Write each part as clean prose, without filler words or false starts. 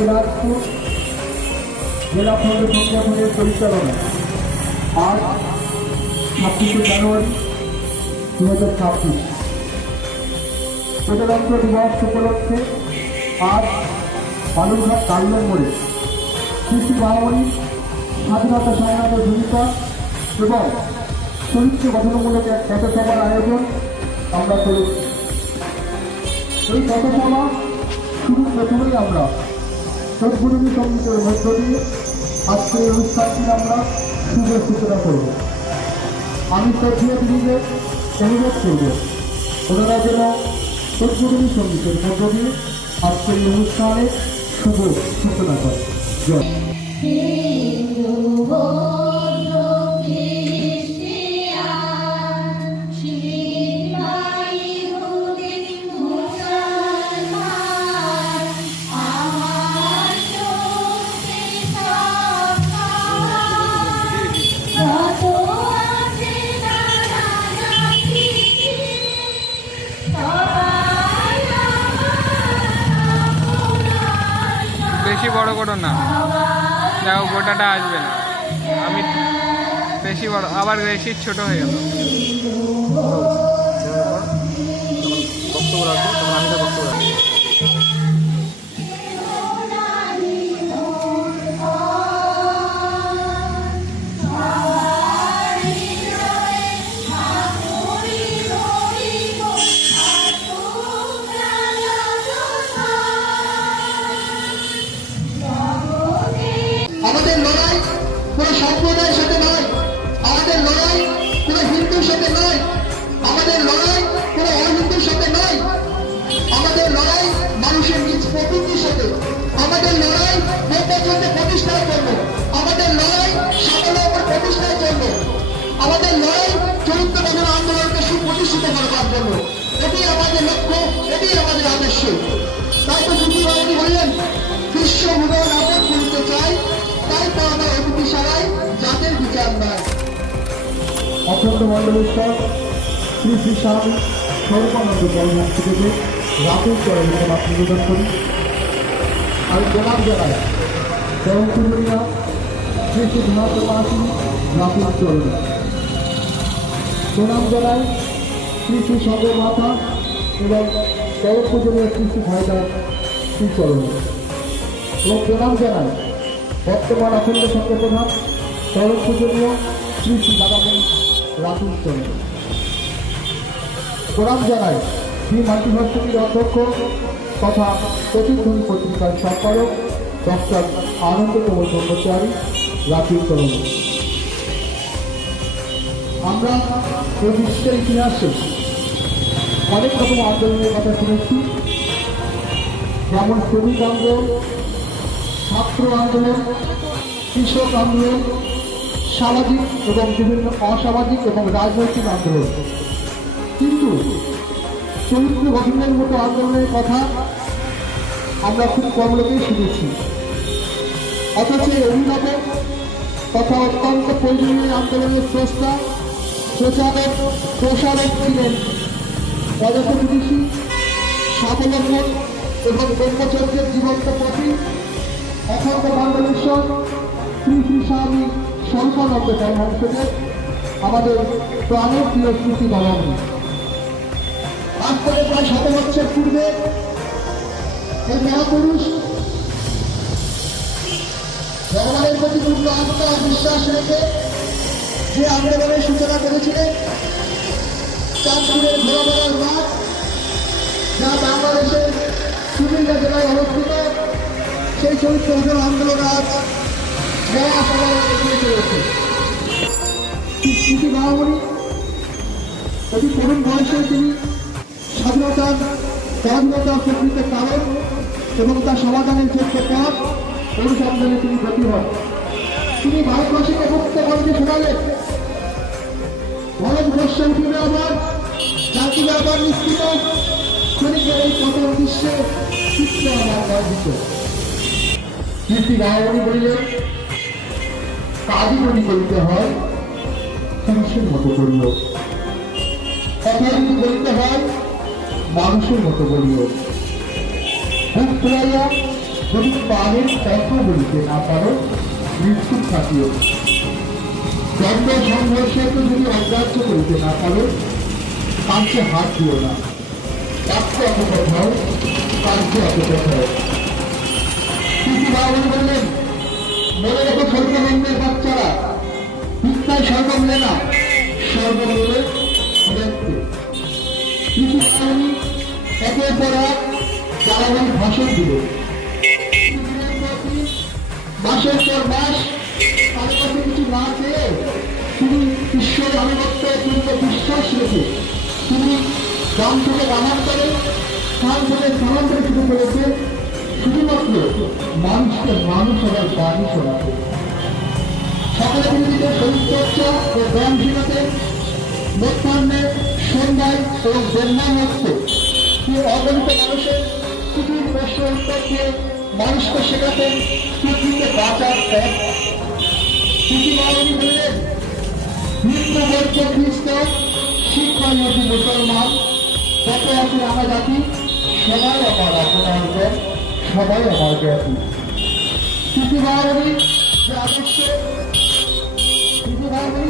দিনাজপুর জেলা পৌর সংগঠনের পরিচালনা আজ 26 জানুয়ারি 2026 প্রজাতন্ত্র দিবস উপলক্ষে আজ বালুরঘাট কাল্লন মোড়ে কৃষি মহামণি স্বাধীনতা সংগ্রামের ভূমিকা এবং চরিত্র গঠনমূলক এক পথসভার আয়োজন আমরা করেছি। এই পথসভা শুরু প্রথমেই আমরা সদ্গুরুনী সঙ্গীতের মধ্য দিয়ে আজকের এই অনুষ্ঠানটি আমরা শুভ সূচনা করব। আমি শ্রদ্ধেয় দিদিদের অনুরোধ করব ওনারা যেন সদ্গুরুনী সঙ্গীতের মধ্য দিয়ে আজকের এই অনুষ্ঠানের শুভ সূচনা করে। জয়। বেশি বড় করো না, দেখো গোটাটা আসবে না। আমি বেশি বড়, আবার বেশি ছোট হয়ে গেল। বক্তব্য রাখবো, তখন আমি তো বক্তব্য রাখবো। আমাদের লড়াই কোনো সম্প্রদায়ের সাথে নয়, আমাদের লড়াই কোনো হিন্দুর সাথে নয়, আমাদের লড়াই কোনো অহিন্দুর সাথে নয়, আমাদের লড়াই মানুষের নিজ প্রকৃতির সাথে, আমাদের লড়াই ব্রহ্মচর্য প্রতিষ্ঠার জন্য, আমাদের লড়াই স্বাবলম্বন প্রতিষ্ঠার জন্য, আমাদের লড়াই চরিত্র গঠন আন্দোলনকে সুপ্রতিষ্ঠিত করবার জন্য। এটি আমাদের লক্ষ্য, এটি আমাদের আদর্শ। তাই তো সুধীবাবু বললেন, বিশ্ব উদয় আপদ করিতে চাই, তাই তো আমার অতিথিশালায় জাতের বিচার নাই। অখণ্ড মণ্ডলেশ্বর শ্রী শ্রী স্বামী সর্বানন্দ পরমহংস থেকে রাতের চরণে প্রণাম নিবেদন করি। আমি প্রণাম জানাই চরণপুরিয়া শ্রী শ্রী ধনাত্মাসী রাতের চরণে। প্রণাম জানাই শ্রী শ্রী সর্বমাতা এবং চরণপূজনীয় শ্রী শ্রী ভয়দার শ্রী চরণে। এবং প্রণাম জানাই বর্তমান অখণ্ড সত্যপ্রধান চরণপূজনীয় শ্রী শ্রী দাদামণি রাতুল চরণে। প্রণাম জানাই শ্রী মাতৃভাষীর অধ্যক্ষ তথা প্রতিধ্বনি পত্রিকার সম্পাদক ডক্টর আনন্দতম ব্রহ্মচারী রাতুল চরণে। আমরা এই বিশ্বের ইতিহাসে অনেক রকম আন্দোলনের কথা শুনেছি, যেমন শ্রমিক আন্দোলন, ছাত্র আন্দোলন, কৃষক আন্দোলন, সামাজিক এবং বিভিন্ন অসামাজিক এবং রাজনৈতিক আন্দোলন। কিন্তু চরিত্র গঠনের মতো আন্দোলনের কথা আমরা খুব কম লোকেই শুনেছি। অথচ এই অভিভাবক তথা অত্যন্ত প্রয়োজনীয় আন্দোলনের স্রষ্টা, প্রচারক, প্রসারক ছিলেন পদার্থবিদুষী, স্বাবলম্বন এবং ব্রহ্মচর্যের জীবন্ত প্রতীক অখণ্ড মণ্ডলেশ্বর শ্রী শ্রী স্বামী স্বরূপানন্দ পরমহংসদেব, আমাদের প্রাণের প্রিয় স্মৃতি বাবামণি। আজ থেকে প্রায় 7 বছর পূর্বে এই মহাপুরুষ ভগবানের প্রতি পূর্ণ আস্থা বিশ্বাস রেখে যে আন্দোলনের সূচনা করেছিলেন, চাঁদপুরের ঘোড়াবেড়ার মাঠ, যা বাংলাদেশের কুমিল্লা জেলায় অবস্থিত, সেই চরিত্র গঠন আন্দোলন আজ মহাসভায় এগিয়ে চলেছে। স্মৃতি মহামণি অতি তরুণ বয়সে তিনি স্বাধীনতা প্রকৃতির কারণ এবং তার সমাধানের যোগ্য পথ অনুসন্ধানে তিনি ব্রতী হন। তিনি ভারতবাসীকে মুক্ত কণ্ঠে শোনালেন, ভারতবর্ষ উঠিবে আবার, জাতিবে আবার নিশ্চিত, ক্ষণিকের এই পতন বিশ্বে চিত্র আমার গর্বিত। কীর্তি মহামণি বললেন, কাজই যদি করিতে হয় পুরুষের মতো করিও, কথা যদি বলতে হয় মানুষের মতো বলিও। বুক ফুলাইয়া যদি প্রাণের কথা বলিতে না পারো, মৃত্যু থাকিও। দ্বন্দ্ব সংঘর্ষকে যদি অগ্রাহ্য করিতে না পারো, কাঞ্চে হাত দিও না। বাক্যে অপকথাও, কাঞ্চে অপকথাও। কিন্তু বাবা বললেন, মনে রেখো স্বর্গবন্ধের বাচ্চারা, বিদ্যায় সর্বমূলে না, সর্বমূলে মৃত্যু। কিন্তু আমি একের পর এক জ্বালানি ভাষণ দিল, মাসের পর মাস তার কাছে কিছু না চেয়ে তিনি ঈশ্বর আনুগত্য পূর্ণ বিশ্বাস রেখে তিনি গ্রাম থেকে নামান্তরে স্থান থেকে স্থানান্তরে শুরু করেছে শুধুমাত্র মানুষকে মানুষ হওয়ার বাণী শোনাতে। সকালে তিনি নিজের শরীর চর্চা ও ব্যায়াম শেখাতে, মধ্যাহ্নে সন্ধ্যায় এবং ব্রহ্মানস্ত তিনি অগণিত মানুষের পৃথিবীর প্রশ্ন উত্তর দিয়ে মানুষকে শেখাতেন পৃথিবীতে বাঁচার পথ। বললেন, হিন্দু বৌদ্ধ খ্রিস্টান শিক্ষানবী মুসলমান কত আছে আমরা জাতি, সবাই আমার আপনার জ্ঞান, সবাই আমার জ্ঞাতি। যে আদর্শ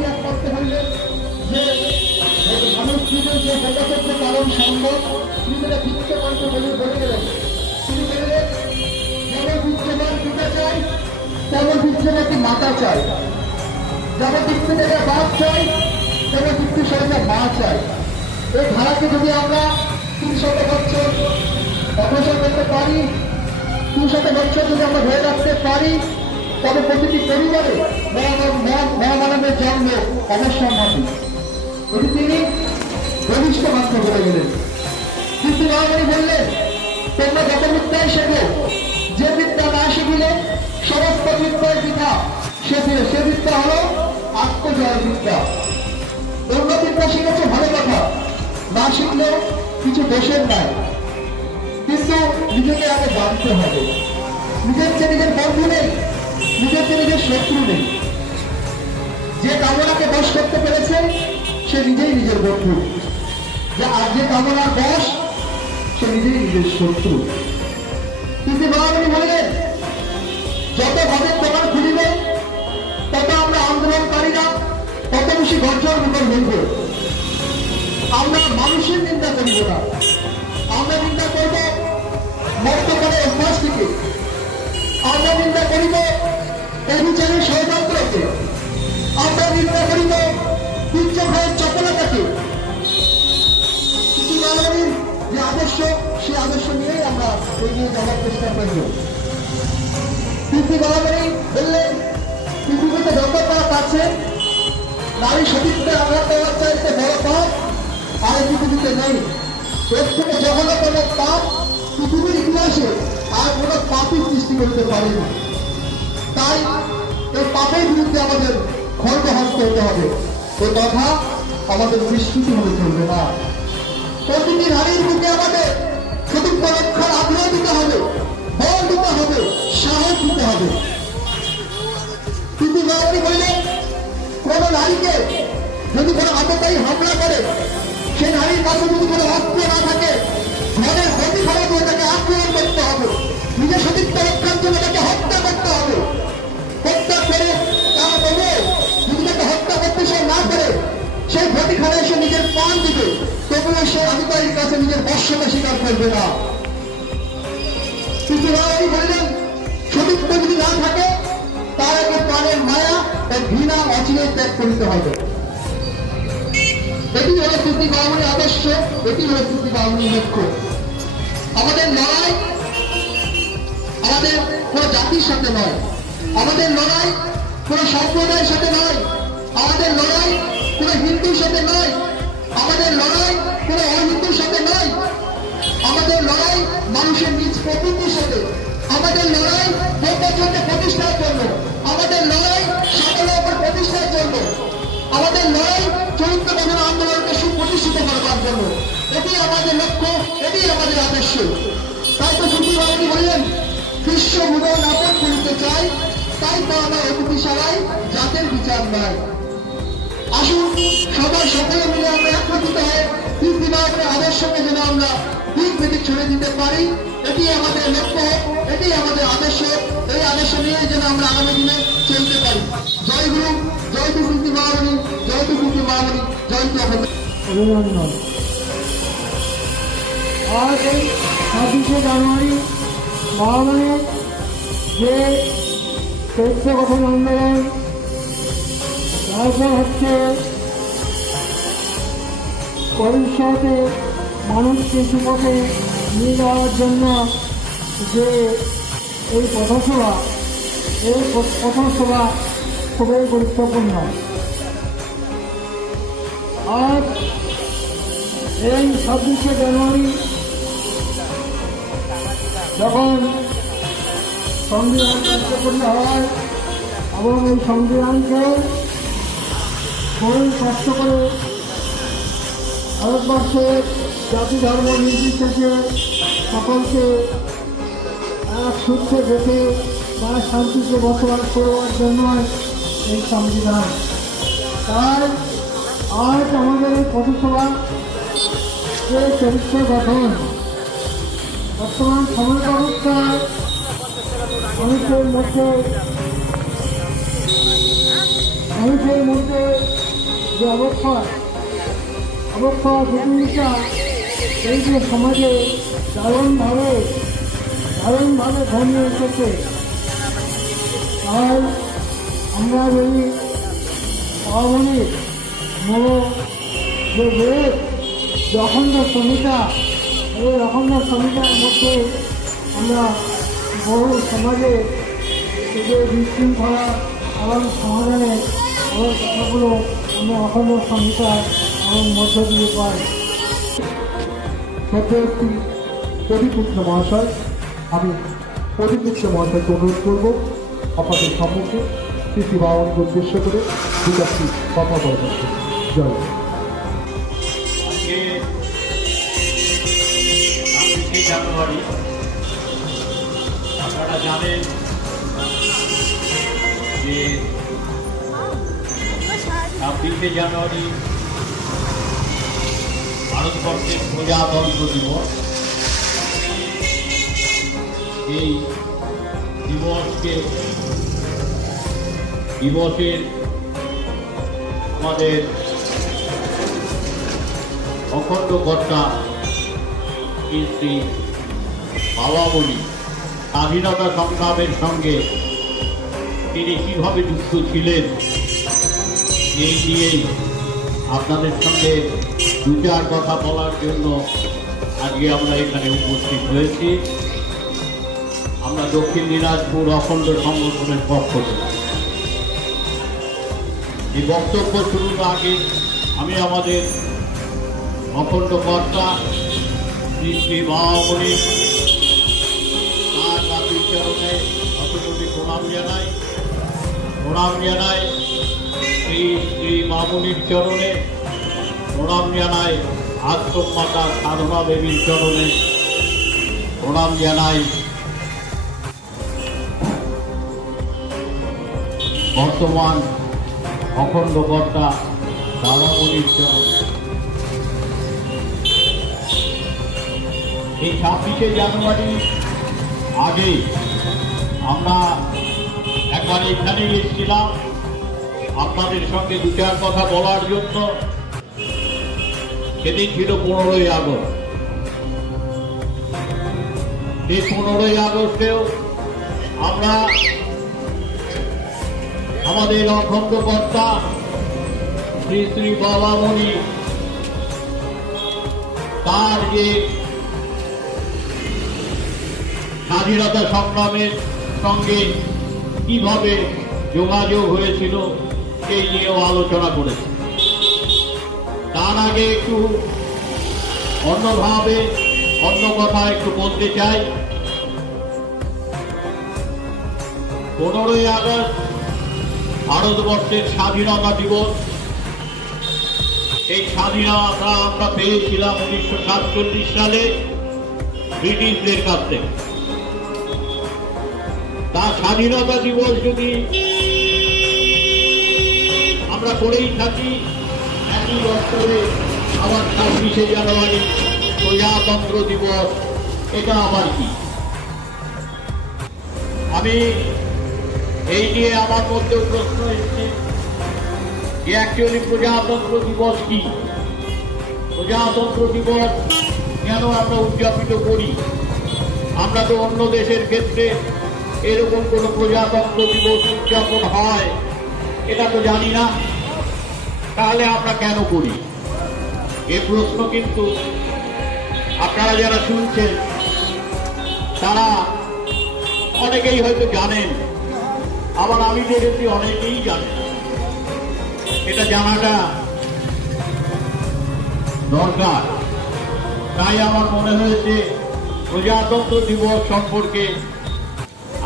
এক করতে হইলেন যে মানুষ যে যথাযথ কারণ সম্ভব তিনি ভিত্তি মন্ত্র বলে গেলেন। তিনি বললেন, যেমন বিদ্যমান পিতা চাই তেমন বিদ্যমাতি মাতা চাই, যেমন বৃত্তি থেকে বাপ চাই তেমন বৃত্তি সঙ্গে মা চাই। এই ধারাকে যদি আমরা 300 বছর অগ্রসর করতে পারি, 200 বছর যদি আমরা ধরে রাখতে পারি, তবে প্রতিটি পরিবারে মহামানবের জন্ম অবশ্যম্ভাবী। এটি তিনি ঘনিষ্ঠ মাত্র বলে গেলেন। কিন্তু মহামানী বললেন, তোমরা যত বিদ্যায় শেখো, যে বিদ্যা না শিখিলে সমস্ত বিদ্যায় বৃথা। সে বিদ্যা হল আত্মজয় বিদ্যা। অন্য বিদ্যা শিখেছে ভালো কথা, না শিখলেও কিছু দোষের নাই, কিন্তু নিজেকে আগে জানতে হবে। নিজের চেয়ে নিজের বন্ধু নেই, নিজের চেয়ে নিজের শত্রু নেই। যে কামনাকে বশ করতে পেরেছে সে নিজেই নিজের বন্ধু, আর যে কামনার বশ সে নিজেই নিজের শত্রু। কিন্তু মহামানী বললেন, যত ভাবের দোকান খুলিবে তত আমরা আন্দোলনকারীরা তত বেশি গর্জন মুখর হইব। আমরা মানুষের নিন্দা করিব না, আমরা নিন্দা করব মর্তকালে অভ্যাস থেকে, আমরা নিন্দা করিব অভিচারের ষড়যন্ত্রকে, আমরা নিন্দা করিব বিদ্রোহের চপলতাকে। কিন্তু মহামানীর যে আদর্শ, সেই আদর্শ নিয়েই আমরা এগিয়ে যাওয়ার চেষ্টা করব। কিন্তু মহামানী বললেন, পৃথিবীতে যত পাপ আছে, নারী সতীত্বের আঘাত দেওয়ার চাইতে বড় পাপ আর এই পৃথিবীতে নেই। এর থেকে জঘন্যতম পাপ পৃথিবীর ইতিহাসে আর কোনো পাপই সৃষ্টি করতে পারেনি। তাই এই পাপের বিরুদ্ধে আমাদের খড়গহস্ত হতে হবে। এই কথা আমাদের বিস্মৃতি হলে চলবে না। প্রতিটি নারীর বুকে আমাদের সতীত্ব রক্ষার আগ্রহ দিতে হবে, বল দিতে হবে, সাহস দিতে হবে। কিন্তু মহামানী বললেন, কোন নারীকে যদি কোনো আততায়ী হামলা করে, সে নারীর কাছে যদি কোনো অস্ত্র না থাকে, ঘরের ক্ষতি খারাপ হয়ে তাকে আক্রমণ করতে হবে, নিজের সতীত্ব রক্ষার জন্য তাকে হত্যা করতে হবে। হত্যা করে তার তবু যদি তাকে হত্যা করতে সে না করে, সেই ক্ষতিখানায় সে নিজের প্রাণ দিবে, তবুও সে আততায়ীর কাছে নিজের বর্ষতা স্বীকার করবে না। কিন্তু মহামানী বললেন, সতীত্ব যদি না থাকে তার আগে প্রাণের মায়া ও ঘৃণা অচিরে ত্যাগ করিতে হবে। এটি হল শ্রুতি মহামানীর আদর্শ, এটি হল শ্রুতি মহামানীর লক্ষ্য। আমাদের লড়াই আমাদের কোন জাতির সাথে নয়, আমাদের লড়াই কোন সম্প্রদায়ের সাথে নয়, আমাদের লড়াই কোন হিন্দুর সাথে নয়, আমাদের লড়াই কোন অহিন্দুর সাথে নয়, আমাদের লড়াই মানুষের নিজ প্রকৃতির সাথে, আমাদের লড়াই ব্রহ্মচর্য প্রতিষ্ঠার জন্য, আমাদের লড়াই সাধনার প্রতিষ্ঠার জন্য, আমাদের লড়াই চরিত্র গঠন আন্দোলনকে সুপ্রতিষ্ঠিত করবার জন্য। এটি আমাদের লক্ষ্য, এটি আমাদের আদর্শ। তাই তো শ্রুতি মহামানী বললেন, বিশ্ব ভুবন আপন করিতে চাই, তাই তো আমার অতিথিশালায় জাতের বিচার নাই। আসুন সবাই সকলে মিলে আমরা একত্রিত হয়ে শ্রুতি মহামানীর আদর্শকে যেন আমরা দিক বেদিক ছড়ে দিতে পারি। এটি আমাদের লক্ষ্য, এটি আমাদের আদর্শ। এই আদর্শ নিয়ে যেন আমরা আগামী দিনে চলতে পারি। জয় গুরু, জয় শ্রী শ্রী মহামণি, জয় শ্রী শ্রী মহামণি, জয় শ্রী অভিনন্দন। আজ এই 26শে জানুয়ারি মহামানের যে চৈত্র গঠন আন্দোলন দরকার হচ্ছে, ভবিষ্যতে মানুষকে সুপথে নিয়ে যাওয়ার জন্য যে এই পথসভা, এই পথসভা খুবই গুরুত্বপূর্ণ। আজ এই 26শে জানুয়ারি যখন সংবিধান কার্যকরী হয় এবং এই সংবিধানকে খুবই কষ্ট করে ভারতবর্ষের জাতি ধর্ম নির্বিশেষে সকলকে এক সূত্রে দেখে বা শান্তিতে বসবাস করবার জন্য এই সংবিধান। তাই আজ আমাদের এই পথসভা যে চরিত্র গঠন, বর্তমান সময় ব্যবস্থায় মানুষের মধ্যে যে অবক্ষয় প্রতিযোগিতা এই যে সমাজে দারুণভাবে ঘনিয়ে এসেছে। তাই আমরা যদি পাবনের যে বেদ অখণ্ড সংহিতা, এই অখণ্ড সংহিতার মধ্যে আমরা বহু সমাজে যে বিশৃঙ্খলা এবং সমাধানের কথাগুলো আমরা অখণ্ড সংহিতা এবং মধ্য দিয়ে পাই। সত্যি প্রদীপুত্র মহাশয়, আমি প্রদীপুত্র মহাশয়কে অনুরোধ করব আপনাদের সম্মুখে শ্রী শ্রী বাবাকে উদ্দেশ্য করে দু চারটি কথা বলবেন। জয়। আজকে 26শে জানুয়ারি, আপনারা জানেন যে 26শে জানুয়ারি ভারতবর্ষের প্রজাতন্ত্র দিবস। এই দিবসের আমাদের অখণ্ড কর্তা শ্রী বাবামণি স্বাধীনতা সংগ্রামের সঙ্গে তিনি কীভাবে যুক্ত ছিলেন, এই নিয়েই আপনাদের সঙ্গে দু চার কথা বলার জন্য আজকে আমরা এখানে উপস্থিত হয়েছি। আমরা দক্ষিণ দিনাজপুর অখণ্ড সংগঠনের পক্ষ থেকে এই বক্তব্য শুরুর আগে আমি আমাদের অখণ্ড কর্তা শ্রী শ্রী বাবামণি তার জাতির চরণে অতটুকু প্রণাম জানাই শ্রী শ্রী মামুনির চরণে প্রণাম জানাই, আশ্রম মাতা সাধনা দেবীর চরণে প্রণাম জানাই, বর্তমান অখণ্ড কর্তা বাবামণির চরণে। এই 26শে জানুয়ারি আগে আমরা একবার এখানে এসেছিলাম আপনাদের সঙ্গে দু চার কথা বলার জন্য। সেদিন ছিল 15ই আগস্ট। এই 15ই আগস্টেও আমরা আমাদের অখণ্ড কর্তা শ্রী শ্রী বাবামণি তার যে স্বাধীনতা সংগ্রামের সঙ্গে কিভাবে যোগাযোগ হয়েছিল সেই নিয়েও আলোচনা করেছে। তার আগে একটু অন্যভাবে অন্য কথা একটু বলতে চাই। 15ই আগস্ট ভারতবর্ষের স্বাধীনতা দিবস। এই স্বাধীনতা আমরা পেয়েছিলাম 1947 সালে ব্রিটিশদের কাছ থেকে। তার স্বাধীনতা দিবস যদি আমরা করেই থাকি, একই বছরে আবার 26শে জানুয়ারি প্রজাতন্ত্র দিবস এটা আবার কি? আমি এই নিয়ে আমার মধ্যেও প্রশ্ন এসছে যে অ্যাকচুয়ালি প্রজাতন্ত্র দিবস কি, প্রজাতন্ত্র দিবস কেন আমরা উদযাপিত করি? আমরা তো অন্য দেশের ক্ষেত্রে এরকম কোনো প্রজাতন্ত্র দিবস উদযাপন হয় এটা তো জানি না, তাহলে আমরা কেন করি? এ প্রশ্ন কিন্তু আপনারা যারা শুনছেন তারা অনেকেই হয়তো জানেন, আবার আমি দেখেছি অনেকেই জানেন। এটা জানাটা দরকার। তাই আমার মনে হয়েছে প্রজাতন্ত্র দিবস সম্পর্কে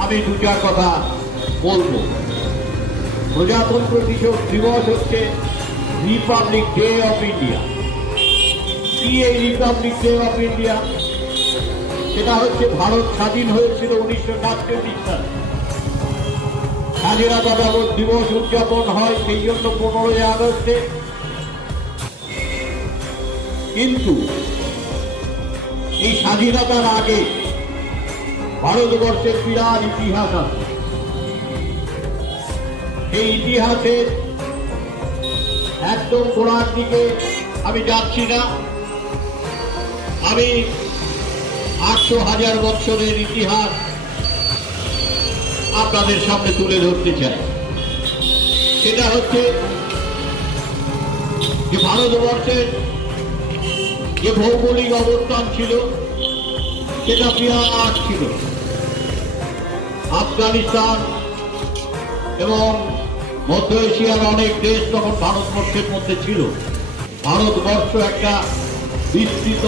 আমি দু চার কথা বলবো। প্রজাতন্ত্র দিবস হচ্ছে রিপাবলিক ডে অফ ইন্ডিয়া। কি এই রিপাবলিক ডে অফ ইন্ডিয়া? সেটা হচ্ছে ভারত স্বাধীন হয়েছিল 1947 সালে। স্বাধীনতা দিবস উদযাপন হয় সেই জন্য 15ই আগস্টে। কিন্তু এই স্বাধীনতার আগে ভারতবর্ষের বিরাট ইতিহাস আছে। এই ইতিহাসের একদম গোড়ার দিকে আমি যাচ্ছি না, আমি 800,000 বছরের ইতিহাস আপনাদের সামনে তুলে ধরতে চাই। সেটা হচ্ছে যে ভারতবর্ষের যে ভৌগোলিক অবস্থান ছিল সেটা বিরাট ছিল। আফগানিস্তান এবং মধ্য এশিয়ার অনেক দেশ তখন ভারতবর্ষের মধ্যে ছিল। ভারতবর্ষ একটা বিস্তৃত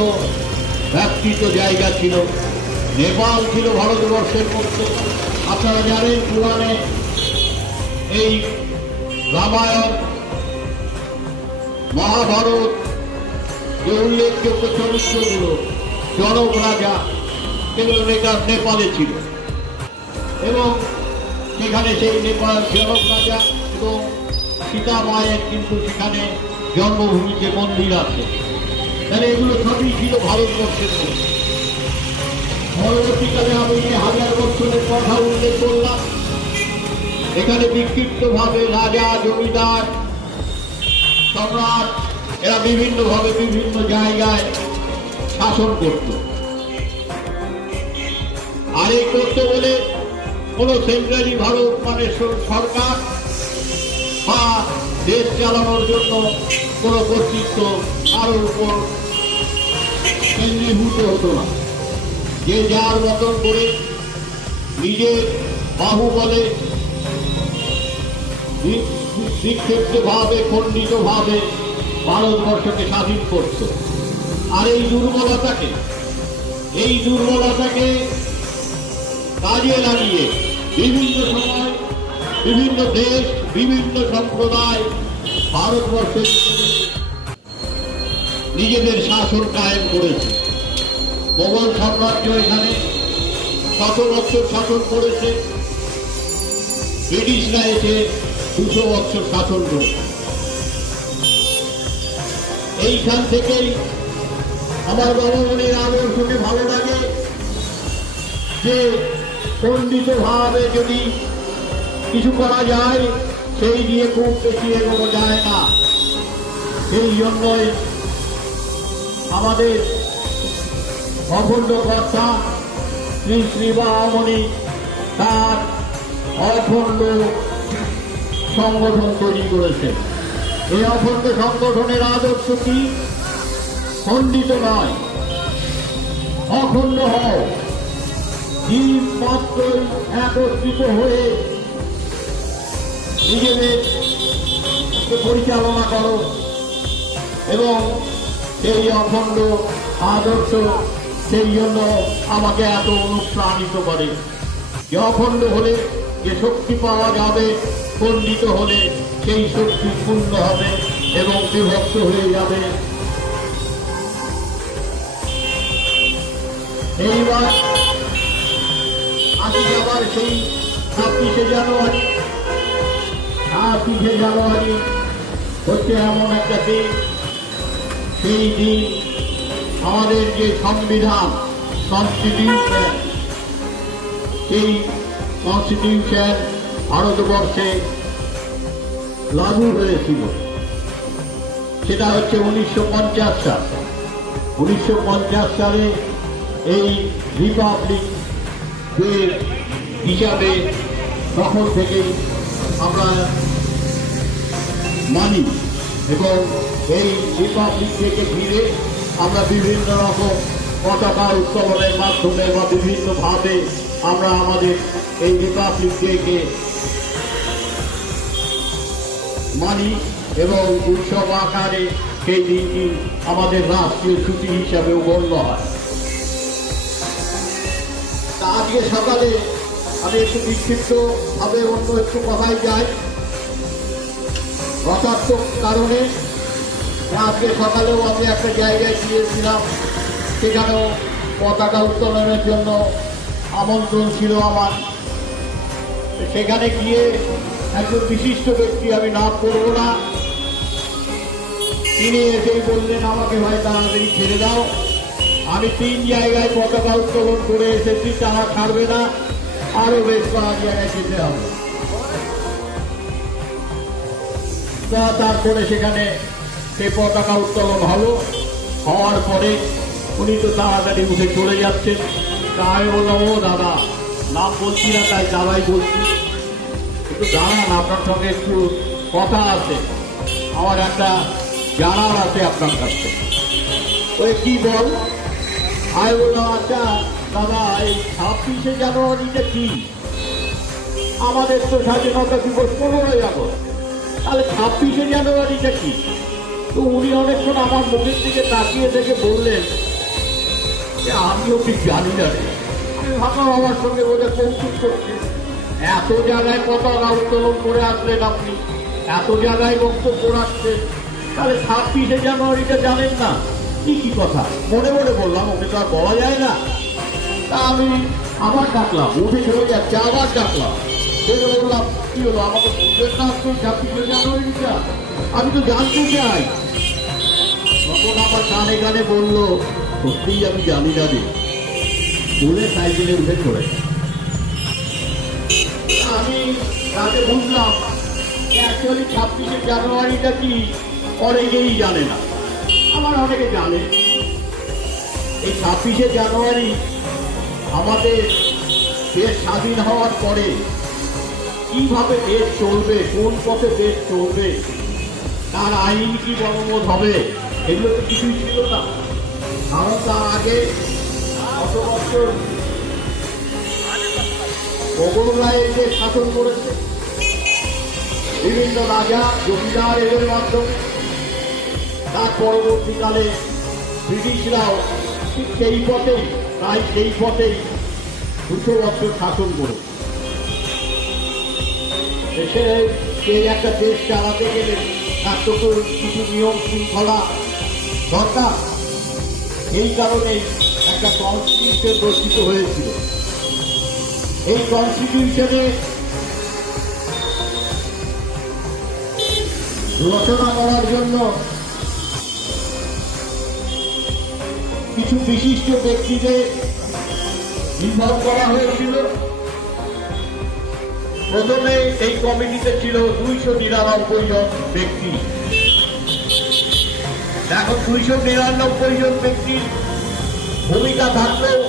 ব্যাপ্তিত জায়গা ছিল। নেপাল ছিল ভারতবর্ষের মধ্যে। আপনারা জানেন পুরাণে এই রামায়ণ, মহাভারত যে উল্লেখযোগ্য চরিত্রগুলো, জনক রাজা, সেগুলো নেপালে ছিল এবং সেখানে সেই নেপাল জনক রাজা এবং সীতা মায়ের কিন্তু সেখানে জন্মভূমিতে মন্দির আছে। তাহলে এগুলো সবই ছিল ভারতবর্ষের মধ্যে। পরবর্তীকালে আমি 1000 বছরের কথা উল্লেখ করলাম। এখানে বিক্ষিপ্তভাবে রাজা, জমিদার, সম্রাট এরা বিভিন্নভাবে বিভিন্ন জায়গায় শাসন করত। আর এই করতে বলে কোন সেন্ট্রালি ভারত মানে সরকার বা দেশ চালানোর জন্য কোন কর্তৃত্ব কারোর উপর কেন্দ্রীভূত হতো না। যে যার মতন করে নিজের বাহুবলে বিক্ষিপ্তভাবে খণ্ডিতভাবে ভারতবর্ষকে স্বাধীন করত। আর এই দুর্বলতাকে কাজে লাগিয়ে বিভিন্ন সময় বিভিন্ন দেশ, বিভিন্ন সম্প্রদায় ভারতবর্ষের নিজেদের শাসন কায়েম করেছে। মোগল সাম্রাজ্য এখানে 100 বছর শাসন করেছে, ব্রিটিশরা এসে 200 বছর শাসন করেছে। এইখান থেকেই আমার বাবা-মনির আদর্শকে ভালো লাগে যে খণ্ডিতভাবে যদি কিছু করা যায় সেই দিয়ে খুব বেশি এগোনো যায় না। সেই জন্যই আমাদের অখণ্ড কর্তা শ্রী শ্রী বাবা-মনি তার অখণ্ড সংগঠন তৈরি করেছে। এই অখণ্ড সংগঠনের আদর্শ কি? খণ্ডিত নয়, অখণ্ড হও, জীব মাত্রই একত্রিত হয়ে নিজেদের পরিচালনা করো এবং সেই অখণ্ড আদর্শ সেই জন্য আমাকে এত অনুপ্রাণিত করে যে অখণ্ড হলে যে শক্তি পাওয়া যাবে, খণ্ডিত হলে সেই শক্তি পূর্ণ হবে এবং বিভক্ত হয়ে যাবে। এইবার আসি আবার সেই 26শে জানুয়ারি। 26শে জানুয়ারি হচ্ছে এমন একটা দিন, সেই দিন আমাদের যে সংবিধান কনস্টিটিউশন, এই কনস্টিটিউশন ভারতবর্ষে লাগু হয়েছিল, সেটা হচ্ছে 1950 সাল। 1950 সালে এই রিপাবলিক ডে হিসাবে তখন থেকেই আমরা মানি, এবং এই রিপাবলিক ডেকে ঘিরে আমরা বিভিন্ন রকম পতাকা উত্তোলনের মাধ্যমে বা বিভিন্নভাবে আমরা আমাদের এই রিপাবলিক ডেকে মানি এবং উৎসব আকারে সেই দিনটি আমাদের রাষ্ট্রীয় ছুটি হিসাবেও গণ্য হয়। তা আজকে সকালে আমি একটু বিক্ষিপ্তভাবে অন্য একটু কথায় যাই, যথার্থক কারণে আজকে সকালেও আমি একটা জায়গায় গিয়েছিলাম, সেখানেও পতাকা উত্তোলনের জন্য আমন্ত্রণ ছিল আমার। সেখানে গিয়ে একজন বিশিষ্ট ব্যক্তি, আমি নাম করবো না, তিনি এসেই বললেন আমাকে ভাই তাড়াতাড়ি ছেড়ে দাও, আমি 3 জায়গায় পতাকা উত্তোলন করে এসেছি, তারা ছাড়বে না, আরো বেশ কয়েক জায়গায় যেতে হবে। তারপরে সেখানে সেই পতাকা উত্তোলন হলো, হওয়ার পরে উনি তো তাড়াতাড়ি উঠে চলে যাচ্ছেন। তা আমি বললাম, ও দাদা, নাম বলছি না তাই দাদাই বলছি, একটু দাঁড়ান, আপনার সঙ্গে একটু কথা আছে, আমার একটা জানার আছে আপনার কাছে। ওই কি বল? আমি বললাম, আচ্ছা দাদা, এই 26শে জানুয়ারিটা কি? আমাদের তো স্বাধীনতা দিবস 15ই আগস্ট, তাহলে 26শে জানুয়ারিটা কি? তো উনি অনেকক্ষণ আমার মুখের দিকে তাকিয়ে থেকে বললেন যে আমিও ঠিক জানি না রে। আমি ভাবলাম আমার সঙ্গে বোধহয় কৌতুক করছে, এত জায়গায় পতাকা উত্তোলন করে আসলেন আপনি, এত জায়গায় বক্তব্য রাখছেন, তাহলে 26শে জানুয়ারিটা জানেন না? কি কথা? মনে মনে বললাম, ওকে তো আর বলা যায় না। তা আমি আবার ডাকলাম, উঠে চলে যাচ্ছে, আবার ডাকলাম, সেটা বললাম কি হলো, আমাকে বলবেন না আপনি 26শে জানুয়ারিটা? আমি তো জানতে চাই। তখন আমার গানে গানে বললো, সত্যিই আমি জানি না রে, বলে সাইকেলে উঠে চলে। আমি তাকে বুঝলাম যে অ্যাকচুয়ালি 26শে জানুয়ারিটা কি অনেকেই জানে না, আমার অনেকে জানে। এই 26শে জানুয়ারি আমাদের দেশ স্বাধীন হওয়ার পরে কিভাবে দেশ চলবে, কোন পথে দেশ চলবে, তার আইন কি বলবৎ হবে, এগুলো তো কিছুই ছিল না। কারণ তার আগে কত বছর মোগলরা এসে শাসন করেছে, বিভিন্ন রাজা জমিদার এদের মাধ্যমে। তার পরবর্তীকালে ব্রিটিশরাও ঠিক সেই পথেই, প্রায় সেই পথেই 200 বছর শাসন করেছে। দেশে এই একটা দেশ চালাতে গেলে তার তো কিছু নিয়ম শৃঙ্খলা দরকার। এই কারণেই একটা কনস্টিটিউশন রচিত হয়েছিল। এই কনস্টিটিউশনে রচনা করার জন্য কিছু বিশিষ্ট ব্যক্তিদের নির্ভর করা হয়েছিল। প্রথমে এই কমিটিতে ছিল 299 জন ব্যক্তি। এখন 299 জন ব্যক্তির ভূমিকা থাকলেও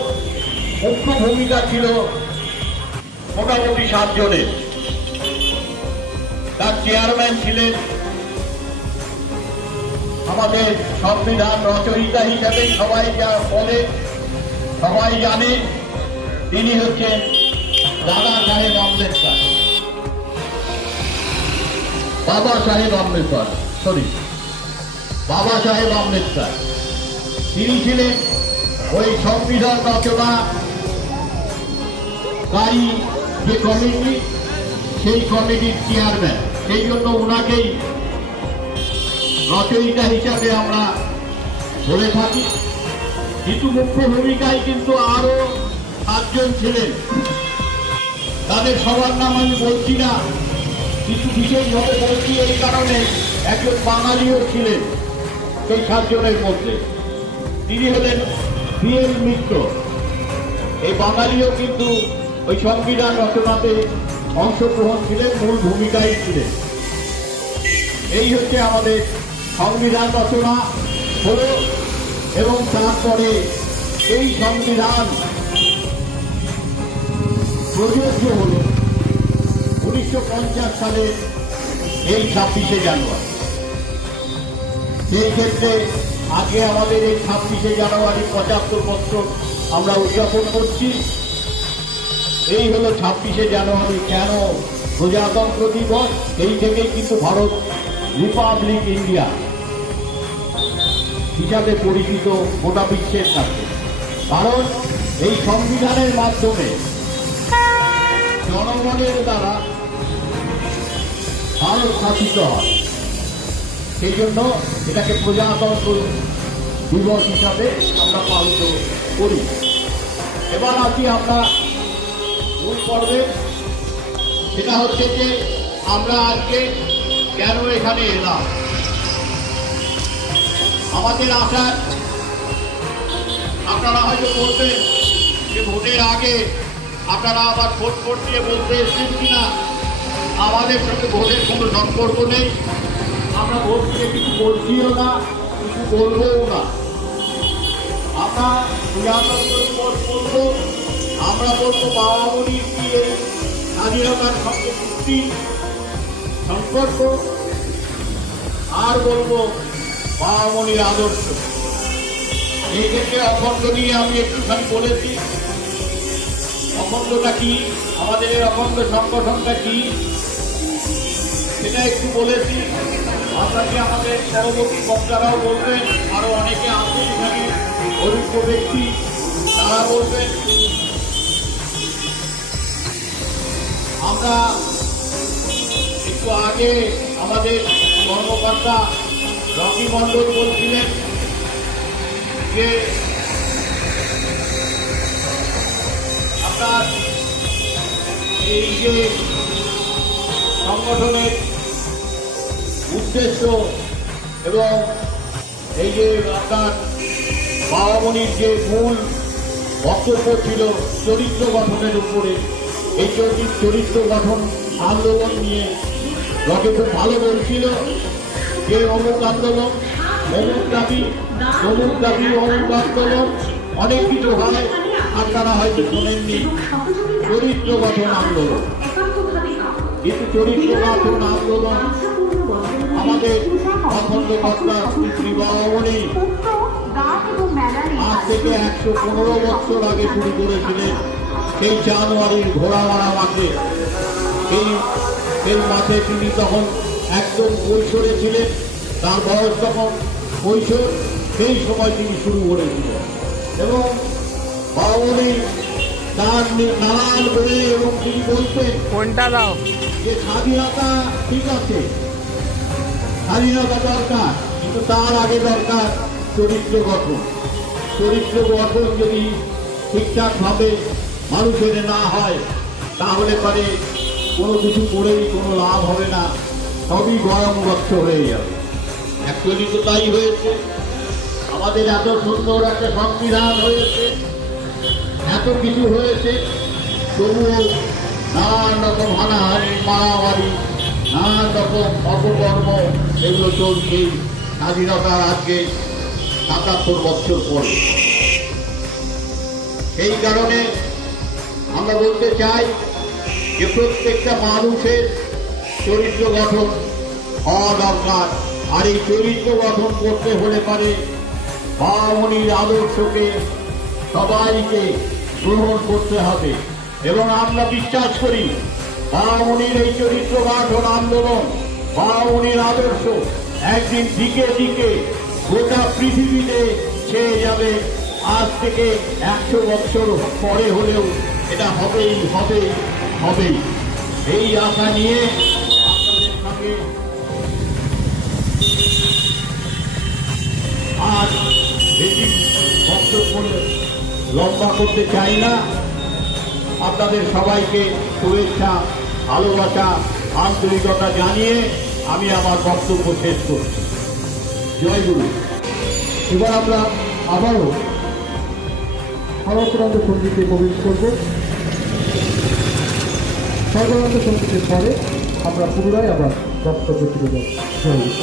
মুখ্য ভূমিকা ছিল মোটামুটি 7 জনের। তার চেয়ারম্যান ছিলেন আমাদের সংবিধান রচয়িতা হিসাবে সবাই যা বলে, সবাই জানে, তিনি হচ্ছেন দাদা সাহেব আম্বেদকর, বাবা সাহেব আম্বেদকর। তিনি ছিলেন ওই সংবিধান রচনাকারী যে কমিটি, সেই কমিটির চেয়ারম্যান। সেই জন্য ওনাকেই রচয়িতা হিসাবে আমরা বলে থাকি। কিন্তু মুখ্য ভূমিকায় কিন্তু আরো 7 জন ছিলেন। তাদের সবার নাম আমি বলছি না, কিছু বিশেষভাবে বলছি এই কারণে একজন বাঙালিও ছিলেন সেই 7 জনের মধ্যে। তিনি হলেন বি.এল. মিত্র, এই বাঙালিও কিন্তু ওই সংবিধান রচনাতে অংশগ্রহণ ছিলেন, মূল ভূমিকায় ছিলেন। এই হচ্ছে আমাদের সংবিধান রচনা হলো, এবং তারপরে এই সংবিধান প্রযোজ্য হল 1950 সালের এই 26শে জানুয়ারি। সেই ক্ষেত্রে আগে আমাদের এই 26শে জানুয়ারি 75 বছর আমরা উদযাপন করছি। এই হলো 26শে জানুয়ারি। কেন প্রজাতন্ত্র দিবস? এই থেকেই কিন্তু ভারত রিপাবলিক ইন্ডিয়া হিসাবে পরিচিত গোটা বিশ্বের কাছে। কারণ এই সংবিধানের মাধ্যমে জনগণের দ্বারা ভারত শাসিত হয়, সেই জন্য এটাকে প্রজাতন্ত্র দিবস হিসাবে আমরা পালিত করি। এবার আসি আমরা মূল পর্বে। সেটা হচ্ছে যে আমরা আজকে কেন এখানে এলাম। আমাদের আশার, আপনারা হয়তো বলবেন যে ভোটের আগে আপনারা আবার ভোট দিয়ে বলতে এসছেন কিনা আমাদের সঙ্গে ভোটের কোনো সম্পর্ক নেই, আমরা ভোট দিয়ে কিছু বলছিও না, কিছু বলবও না। আমরা প্রজাতন্ত্র দিবস বলবো, আমরা বলবো বাবা মনির কি এই স্বাধীনতার সঙ্গে চুক্তি সম্পর্ক, আর বলবো বাবা মনির আদর্শ। এই ক্ষেত্রে অখণ্ড নিয়ে আমি একটুখানি বলেছি। অখণ্ডটা কি, আমাদের এই অখণ্ড সংগঠনটা কি, সেটা একটু বলেছি। আপনাকে আমাদের পরবর্তী বক্তারাও বলবেন, আরো অনেকে আছেন এখানে অভিজ্ঞ ব্যক্তি, তারা বলবেন। আমরা একটু আগে আমাদের কর্মকর্তা রকি মণ্ডল বলছিলেন যে আপনার এই যে সংগঠনের উদ্দেশ্য এবং এই যে আপনার বাবা মনির যে মূল বক্তব্য ছিল চরিত্র গঠনের উপরে, এই চরিত্র গঠন আন্দোলন নিয়ে রকি খুব ভালো বলছিল যে অমুক আন্দোলন, অমুক দাবি, অমুক আন্দোলন, অনেক কিছু হয়, আপনারা হয়তো শোনেননি। চরিত্র গঠন আন্দোলন, কিন্তু চরিত্র গঠন আন্দোলন আমাদের অখণ্ড কর্তা শ্রী বাবা মনি আজ থেকে 115 বছর আগে শুরু করেছিলেন। সেই জানুয়ারির ঘোড়ামারা মাঠে, সেই মাঠে তিনি তখন একদম কৈশোরে ছিলেন, তার বয়স তখন কৈশোর, সেই সময় তিনি শুরু করেছিলেন। এবং বাবা মনি তার নানান বলে, এবং তিনি বলতেন কোনটা দাও যে স্বাধীনতা ঠিক আছে, স্বাধীনতা দরকার, কিন্তু তার আগে দরকার চরিত্র গঠন। চরিত্র গঠন যদি ঠিকঠাকভাবে মানুষের না হয়, তাহলে পরে কোনো কিছু করেই কোনো লাভ হবে না, সবই গরম গচ্ছ হয়ে যাবে। অ্যাকচুয়ালি তো তাই হয়েছে। আমাদের এত সুন্দর একটা সংবিধান হয়েছে, এত কিছু হয়েছে, তবুও নানান রকম হানাহানি, মারামারি, নানান রকম অপকর্ম এগুলো চলছে স্বাধীনতার আজকে ৭৭ বছর পরে। এই কারণে আমরা বলতে চাই যে প্রত্যেকটা মানুষের চরিত্র গঠন হওয়া দরকার। আর এই চরিত্র গঠন করতে হলে পারে বাবা মনির আদর্শকে সবাইকে গ্রহণ করতে হবে। এবং আমরা বিশ্বাস করি বাবা মনির এই চরিত্র গঠন আন্দোলন, বাবা মনির আদর্শ একদিন দিকে দিকে গোটা পৃথিবীতে ছেয়ে যাবে। আজ থেকে 100 বছর পরে হলেও এটা হবেই হবেই হবেই। এই আশা নিয়ে আপনাদের সঙ্গে আজ বেশি বক্তব্য লম্বা করতে চাই না। আপনাদের সবাইকে শুভেচ্ছা, ভালোবাসা, আন্তরিকতা জানিয়ে আমি আমার বক্তব্য শেষ করছি। জয় গুরু। এবার আমরা আবারও সর্বপ্রান্ত সঙ্গীতে প্রবেশ করব। সর্বপ্রান্ত সঙ্গীতের পরে আমরা পুনরায় আবার বক্তব্য তুলে যাব। জয় গুরু।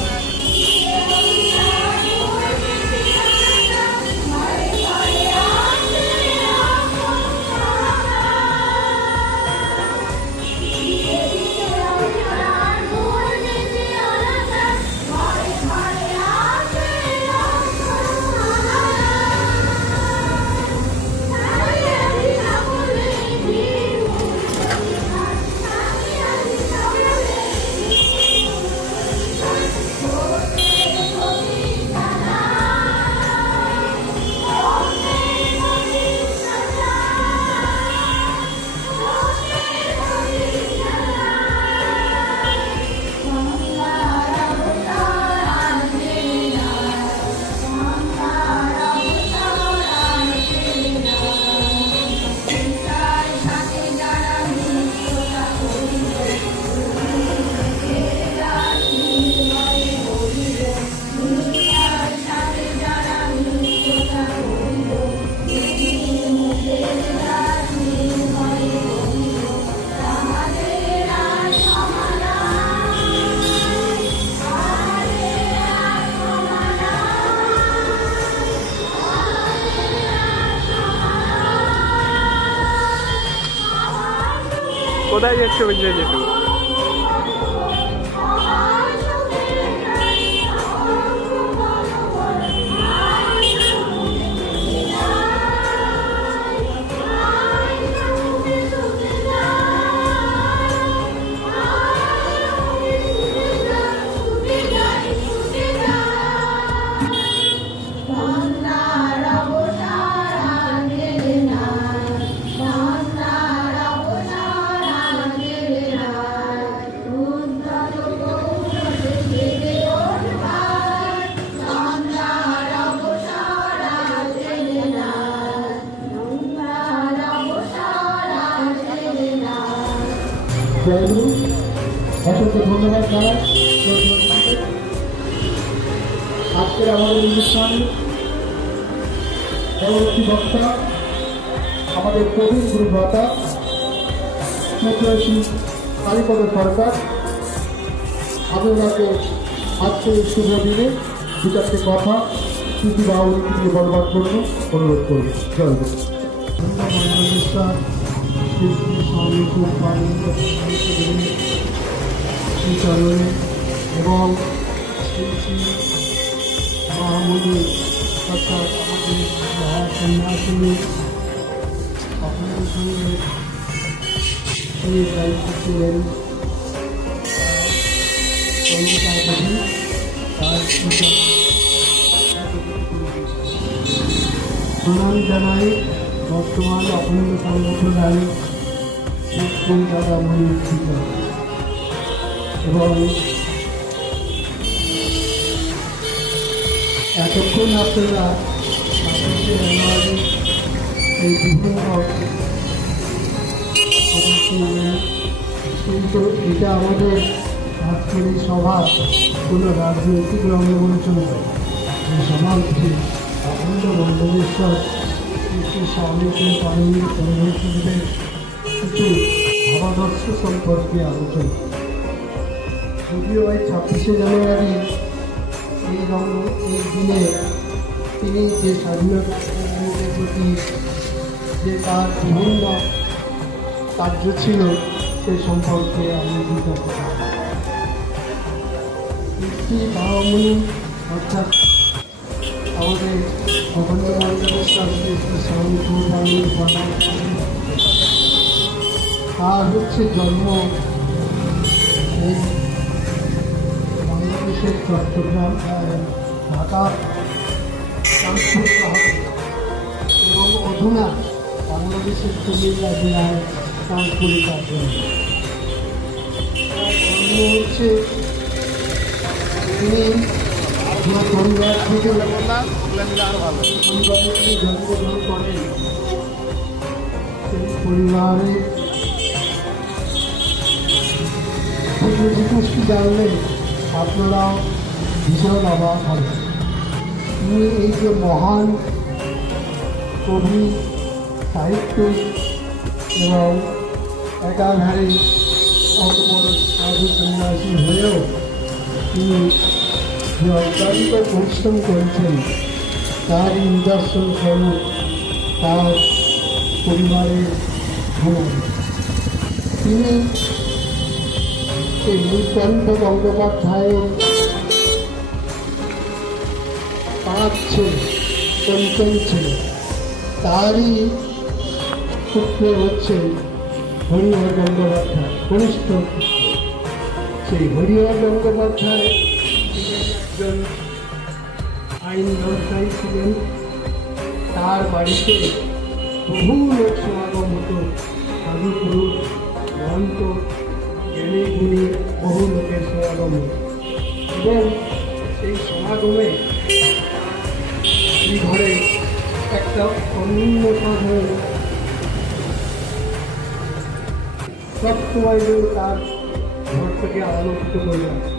কোথায় যাচ্ছে বুঝলে যেটু? জয় গুরু। অসংখ্য ধন্যবাদ জানাই। আজকের আমাদের অনুষ্ঠানে পরবর্তী বক্তা আমাদের প্রবীণ গুরু ভ্রাতা শ্রী কালীপদ সরকার। আমি ওনাকে আজকে এই শুভ দিনে দু চারটে কথা স্মৃতি বাউলকে নিয়ে বলবার জন্য অনুরোধ করব। জয় গুরু। শ্রী স্বামী চরণে এবং শ্রী শ্রী মহামুনি অর্থাৎ আমাদের মহাসন্ন্যাসিনী আপনাদের সঙ্গে তিনি দায়িত্ব ছিলেন কবিতা দেবী তার প্রণাম জানাই বর্তমান অখণ্ড সংগঠনায় দাদা মনে ছিল এবং এতক্ষণ আপনারা এই বিভিন্ন কিন্তু এটা আমাদের আজকের এই সভা কোনো রাজনৈতিক রঙ্গমঞ্চ নয়। এই সমাজকে অখণ্ড মন্ডলেশ্বর শ্রী স্বামীকে পালনের পরিবেশনদের কিছু ভাবাদর্শ সম্পর্কে আলোচনা। যদিও এই 26শে জানুয়ারি এই দিনে তিনি যে স্বাধীনতার প্রতি যে তার বিভিন্ন কার্য ছিল সে সম্পর্কে আমি বিজ্ঞাপন শ্রী বাবামণি অর্থাৎ আমাদের অখণ্ড মন্ডলেশ্বর শ্রী স্বামী পালনের তার হচ্ছে জন্ম এই বাংলাদেশের চট্টগ্রাম ঢাকা ট্রান্সপোর্ট শহরে এবং অধুনা বাংলাদেশের কুমিল্লা জেলায় ট্রান্সপোর্ট জন্য হচ্ছে তিনি পরিবার থেকে জন্মগ্রহণ করেন সেই পরিবারে জিনিসটি জানলে আপনারাও ভীষণ অবাক হবেন। তিনি এই যে মহান কবি সাহিত্যিক এবং একাধারে অত বড় সাধু সন্ন্যাসী হয়েও তিনি যে অত্যন্ত পরিশ্রম করেছেন তারই নিদর্শন স্বরূপ তার পরিবারের ভ্রমণ। তিনি এই নীলকণ্ঠ গঙ্গোপাধ্যায়ের 5 ছেলে, পঞ্চম ছেলে, তারই পুত্র হচ্ছে হরিহর গঙ্গোপাধ্যায়, কনিষ্ঠ পুত্র। সেই হরিহর গঙ্গোপাধ্যায় একজন আইন ব্যবসায়ী ছিলেন। তার বাড়িতে বহু লোক সমাগম হতো, সাধু পুরুষ, মহন্ত, জ্ঞানী গুণী বহু লোকের সমাগম হতো। এবং সেই সমাগমে এই ঘরে একটা অন্য সাধু সবসময় তার ঘরটাকে আলোকিত করে আসে।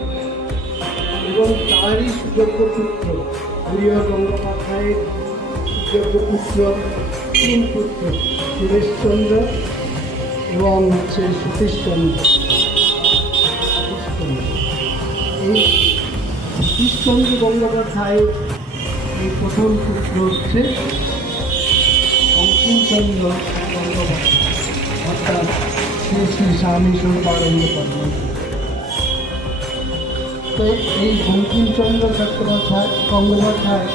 এবং তারই সুযোগ্য পুত্র হরিহর গঙ্গোপাধ্যায়ের সুযোগ্য পুত্র 3 পুত্র, সুরেশচন্দ্র এবং হচ্ছে সতীশচন্দ্র। এই সতীশচন্দ্র গঙ্গোপাধ্যায়ের এই প্রথম পুত্র হচ্ছে বঙ্কিমচন্দ্র গঙ্গোপাধ্যায়, অর্থাৎ শ্রী শ্রী স্বামী স্বরূপানন্দ পরমহংস। তো এই বঙ্কিমচন্দ্র চট্টোপাধ্যায় গঙ্গোপাধ্যায়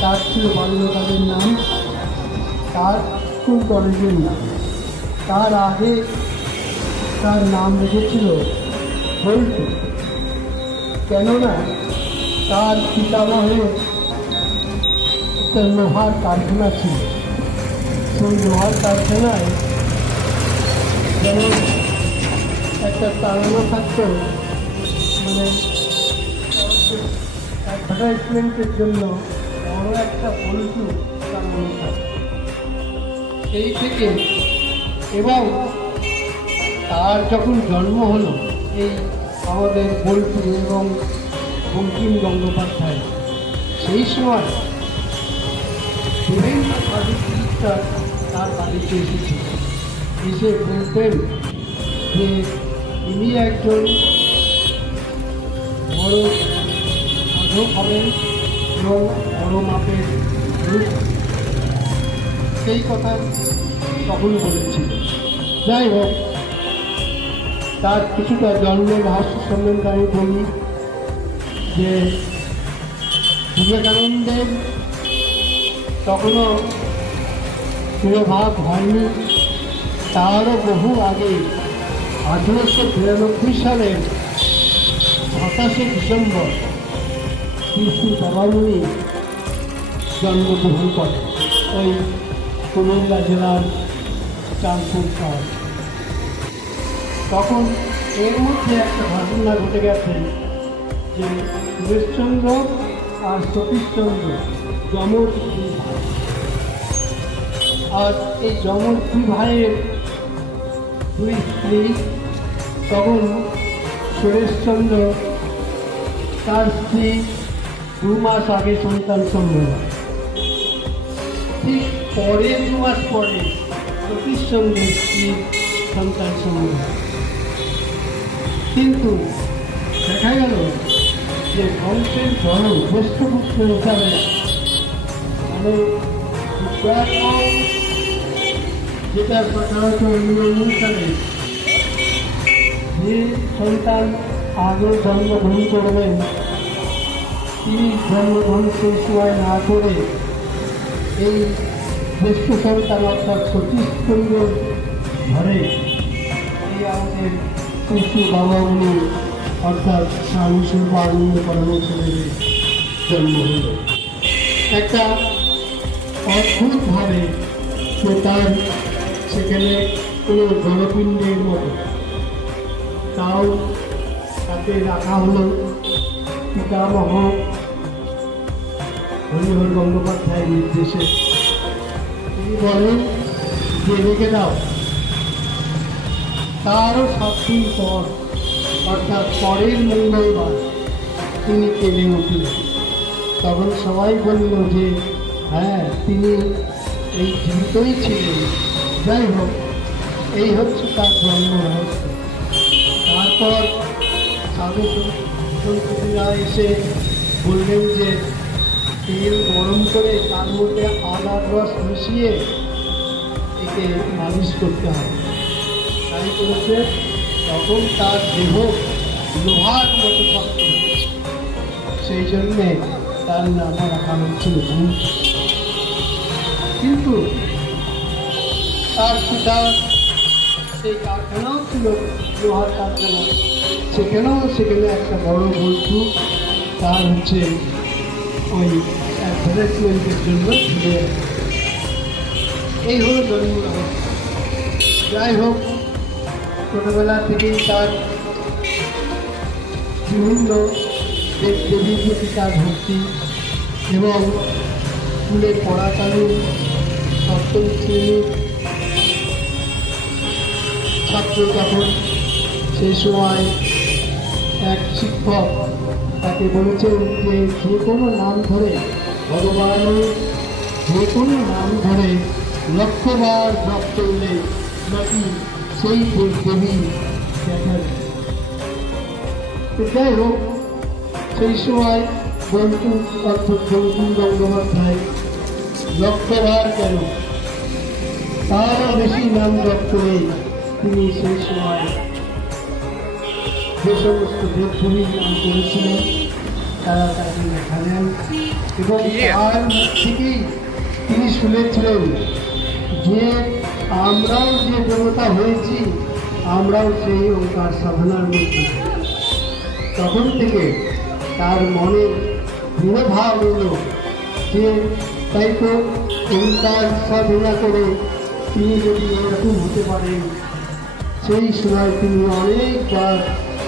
তার ছিল বাল্যকালের নাম, তার স্কুল কলেজের নাম। তার আগে তার নাম রেখেছিল বল্টু, কেননা তার পিতামহের একটা লোহার কারখানা ছিল। সেই লোহার কারখানায় যেমন একটা তাড়ানো থাকত, মানে অ্যাডভার্টাইজমেন্টের জন্য বড় একটা বল্টু তাড়ানো থাকত। সেই থেকে এবং তার যখন জন্ম হলো এই আমাদের বল্টু এবং বঙ্কিম গঙ্গোপাধ্যায়, সেই সময় বিভিন্ন সাহিত্যিকরা তার বাড়িতে এসেছিল। এসে বলতেন যে ইনি একজন বড় সাধক হবেন এবং বড় মাপের রূপ, সেই কথা তখন বলেছিল। যাই হোক, তার কিছুটা জন্মের রহস্য সম্বন্ধে আমি বলি যে বিবেকানন্দের তখনও প্রিয়ভাব হয়নি। তারও বহু আগে 1893 সালের 27শে ডিসেম্বর শ্রী শ্রী বাবামণি জন্মগ্রহণ করেন ওই কুমিল্লা জেলার চাঁদপুর শহর। তখন এর মধ্যে একটা ঘটনা ঘটে গেছে যে সুরেশচন্দ্র আর সতীশচন্দ্র যমজ 2 ভাই। আর এই যমজ 2 ভাইয়ের 2 স্ত্রী। তখন সুরেশচন্দ্র তার স্ত্রী 2 মাস আগে সন্তান সম্ভব হয়। ঠিক পরে 2 মাস পরে সতীশচন্দ্রের স্ত্রীর সন্তান সম্ভব হয়। কিন্তু দেখা গেল যে বংশের বড় জ্যেষ্ঠ পুত্র হিসাবে মানে যেটা সচরাচর নিয়ম অনুসারে যে সন্তান আগে জন্মগ্রহণ করবেন তিনি জন্মগ্রহণ সেই সময় না করে এই জ্যেষ্ঠ সন্তান অর্থাৎ সতীশচন্দ্র ঘরে এই আমাদের শিশু বাবামণি অর্থাৎ স্বামী স্বরূপানন্দ পরমহংসদেবের জন্ম হল। একটা অদ্ভুতভাবে যে তার সেখানে কোনো জনপিণ্ডের মতো তাও তাকে রাখা হলো পিতামহ হরিহর গঙ্গোপাধ্যায়ের নির্দেশে। তিনি বলেন যে রেখে দাও। তারও 7 দিন পর অর্থাৎ পরের মঙ্গলবার তিনি কেঁদে উঠলেন। তখন সবাই বলল যে হ্যাঁ, তিনি এই জীবিতই ছিলেন। যাই হোক, এই হচ্ছে তার জন্ম রহস্য। তারপর সাধু সন্তরা এসে বললেন যে তেল গরম করে তার মধ্যে আদার রস মিশিয়ে একে মালিশ করতে হবে। তাই করেছে, তখন তার দেহ লোহার মতো শক্ত হয়েছে। সেই জন্যে তার নাম রাখা হয়েছিল ভূত। কিন্তু তার পিতা সেই কারখানাও ছিল লোহার কারখানা, সেখানে একটা বড় বন্ধু তার হচ্ছে ওই অ্যাডভার্টাইজমেন্টের জন্য ঘুরে এই হলো জন্ম রহস্য। যাই হোক, ছোটবেলা থেকেই তার বিভিন্ন দেবদেবীর প্রতি তার ভক্তি, এবং স্কুলে পড়াকালীন সপ্তম শ্রেণীর ছাত্র তখন, সেই সময় এক শিক্ষক তাকে বলেছেন যে যে কোনো নাম ধরে, ভগবানের যে কোনো নাম ধরে লক্ষবার জপ করলে নাকি সেই দেবী দেখা যায়। তো যাই হোক, সেই সময় বন্ধু অর্থাৎ বঙ্কিম গঙ্গোপাধ্যায় লক্ষবার কেন তারও বেশি নাম জপ করে তিনি সেই সময় যে সমস্ত দেবভূমির নাম করেছিলেন তারা তাকে দেখালেন, এবং তার মুখ থেকেই তিনি শুনেছিলেন যে আমরাও যে দেবতা হয়েছি, আমরাও সেই ওঙ্কার সাধনার মধ্যে। তখন থেকে তার মনে দৃঢ় ভাব হলো যে তাই তো ওঙ্কার সাধনা করে তিনি যদি এরকম হতে পারেন। সেই সময় তিনি অনেকবার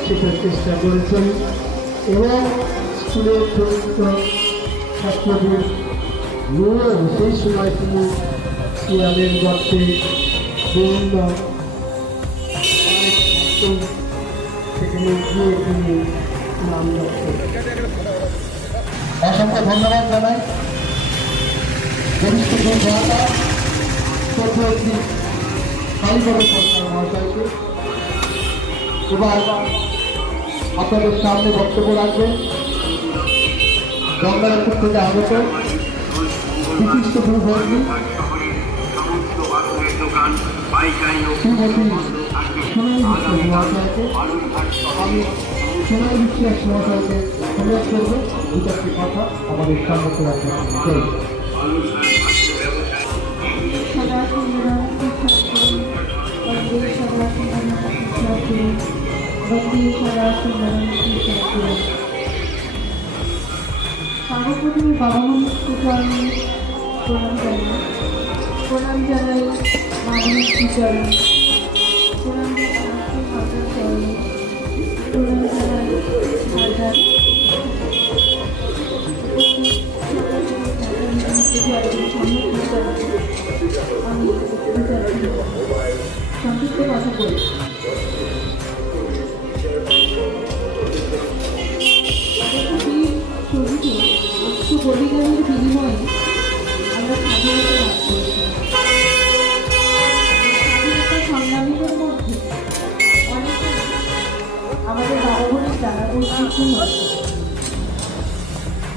সেটার চেষ্টা করেছেন, এবং স্কুলের ছোট ছাত্রদের নিয়েও সেই সময় তিনি শিয়ালের গর্তে বিভিন্ন সেখানে গিয়ে তিনি নাম জপ করেন। অসংখ্য ধন্যবাদ জানাই বরিষ্ঠ সহকার চক্রবর্তী কালীবাবু সরকার মহাশয়কে। এবার আপনাদের সামনে বক্তব্য রাখবেন গঙ্গারাপুর থেকে আগত বিশিষ্ট ভূভর্মী শ্রীমতী সোনাই বিশ্বাস মহাশয়কে। আমি সোনাই বিশ্বাস মহাশয়কে অনুরোধ করব দু চারটি কথা আমাদের সামনে রাখবেন। সর্বপ্রথমে বাবা মানুষকে আমি প্রণাম জানাই মাননীয় টিচার, প্রণাম জানাই প্রণাম জানাই আমি সংক্ষিপ্ত কথা বলি। শহীদে অস্ত্র বলিদানের বিনিময়ে আমরা স্বাধীনতা লাভ করেছি। স্বাধীনতা সংগ্রামীদের মধ্যে অনেকে আমাদের বাবা বোনের জানানোর শিশুর আছে।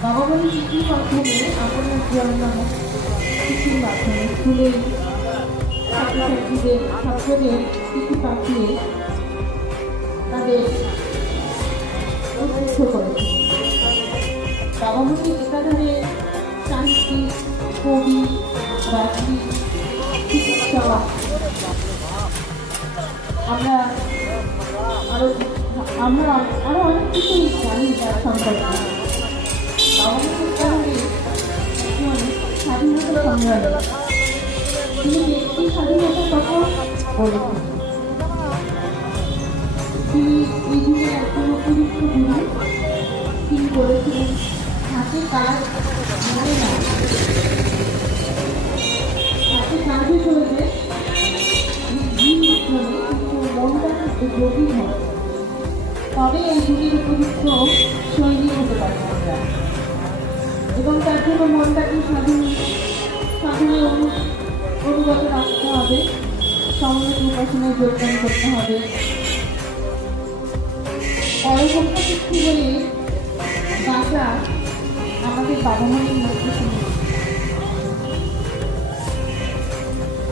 বাবা বোনের শিশুর মাধ্যমে আপনার জন্ম শিশুর মাধ্যমে স্কুলের ছাত্রদের শিশু পাঠিয়ে তাদের উদ্বুদ্ধ করেছে। বাবা মাকে একাধারে সাহিত্যিক, কবি, রাজনীতি, চিকিৎসা, আমরা আরো অনেক কিছুই জানি তার সম্পর্কে। বাবা মাকে একাধারে স্বাধীনতা সংগ্রামী, তিনি ব্যক্তি স্বাধীনতার কথা বলেছেন। তিনি এই যুগের একজন উপযুক্ত গুরু। তিনি বলেছিলেন হাতে কাজ মনে না, হাতে কাজে চলেছে কিন্তু মনটা গভীর হয়, তবে এই যুগের উপযুক্ত সৈনিক হতে পারে আমরা। এবং তার জন্য মনটাকে সাধনে অনুগত রাখতে হবে, সমবেত উপাসনায় যোগদান করতে হবে। পরবর্তী সৃষ্টি বলে বাঁচা আমাদের বাবা মায়ের মধ্যে ছিল।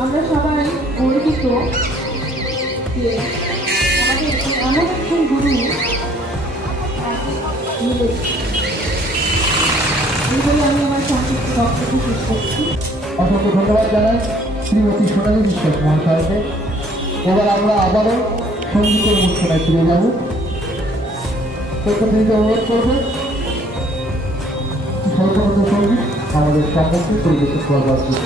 আমরা সবাই গর্বিত যে আমাদের এমন একজন গুরু মিলেছে। এই বলে আমি আমার সংক্ষিপ্ত বক্তব্য শেষ করছি। অসংখ্য ধন্যবাদ জানাই শ্রীমতী সোনালী বিশ্বাস মহাশয়কে। এবার আমরা আবারও সঙ্গীতের অনুষ্ঠানে ফিরে যাব। প্রতিনিধি অনুরোধ করবে সর্বপ্রথম সঙ্গীত আমাদের সম্মুখে পরিবেশন করবার জন্য।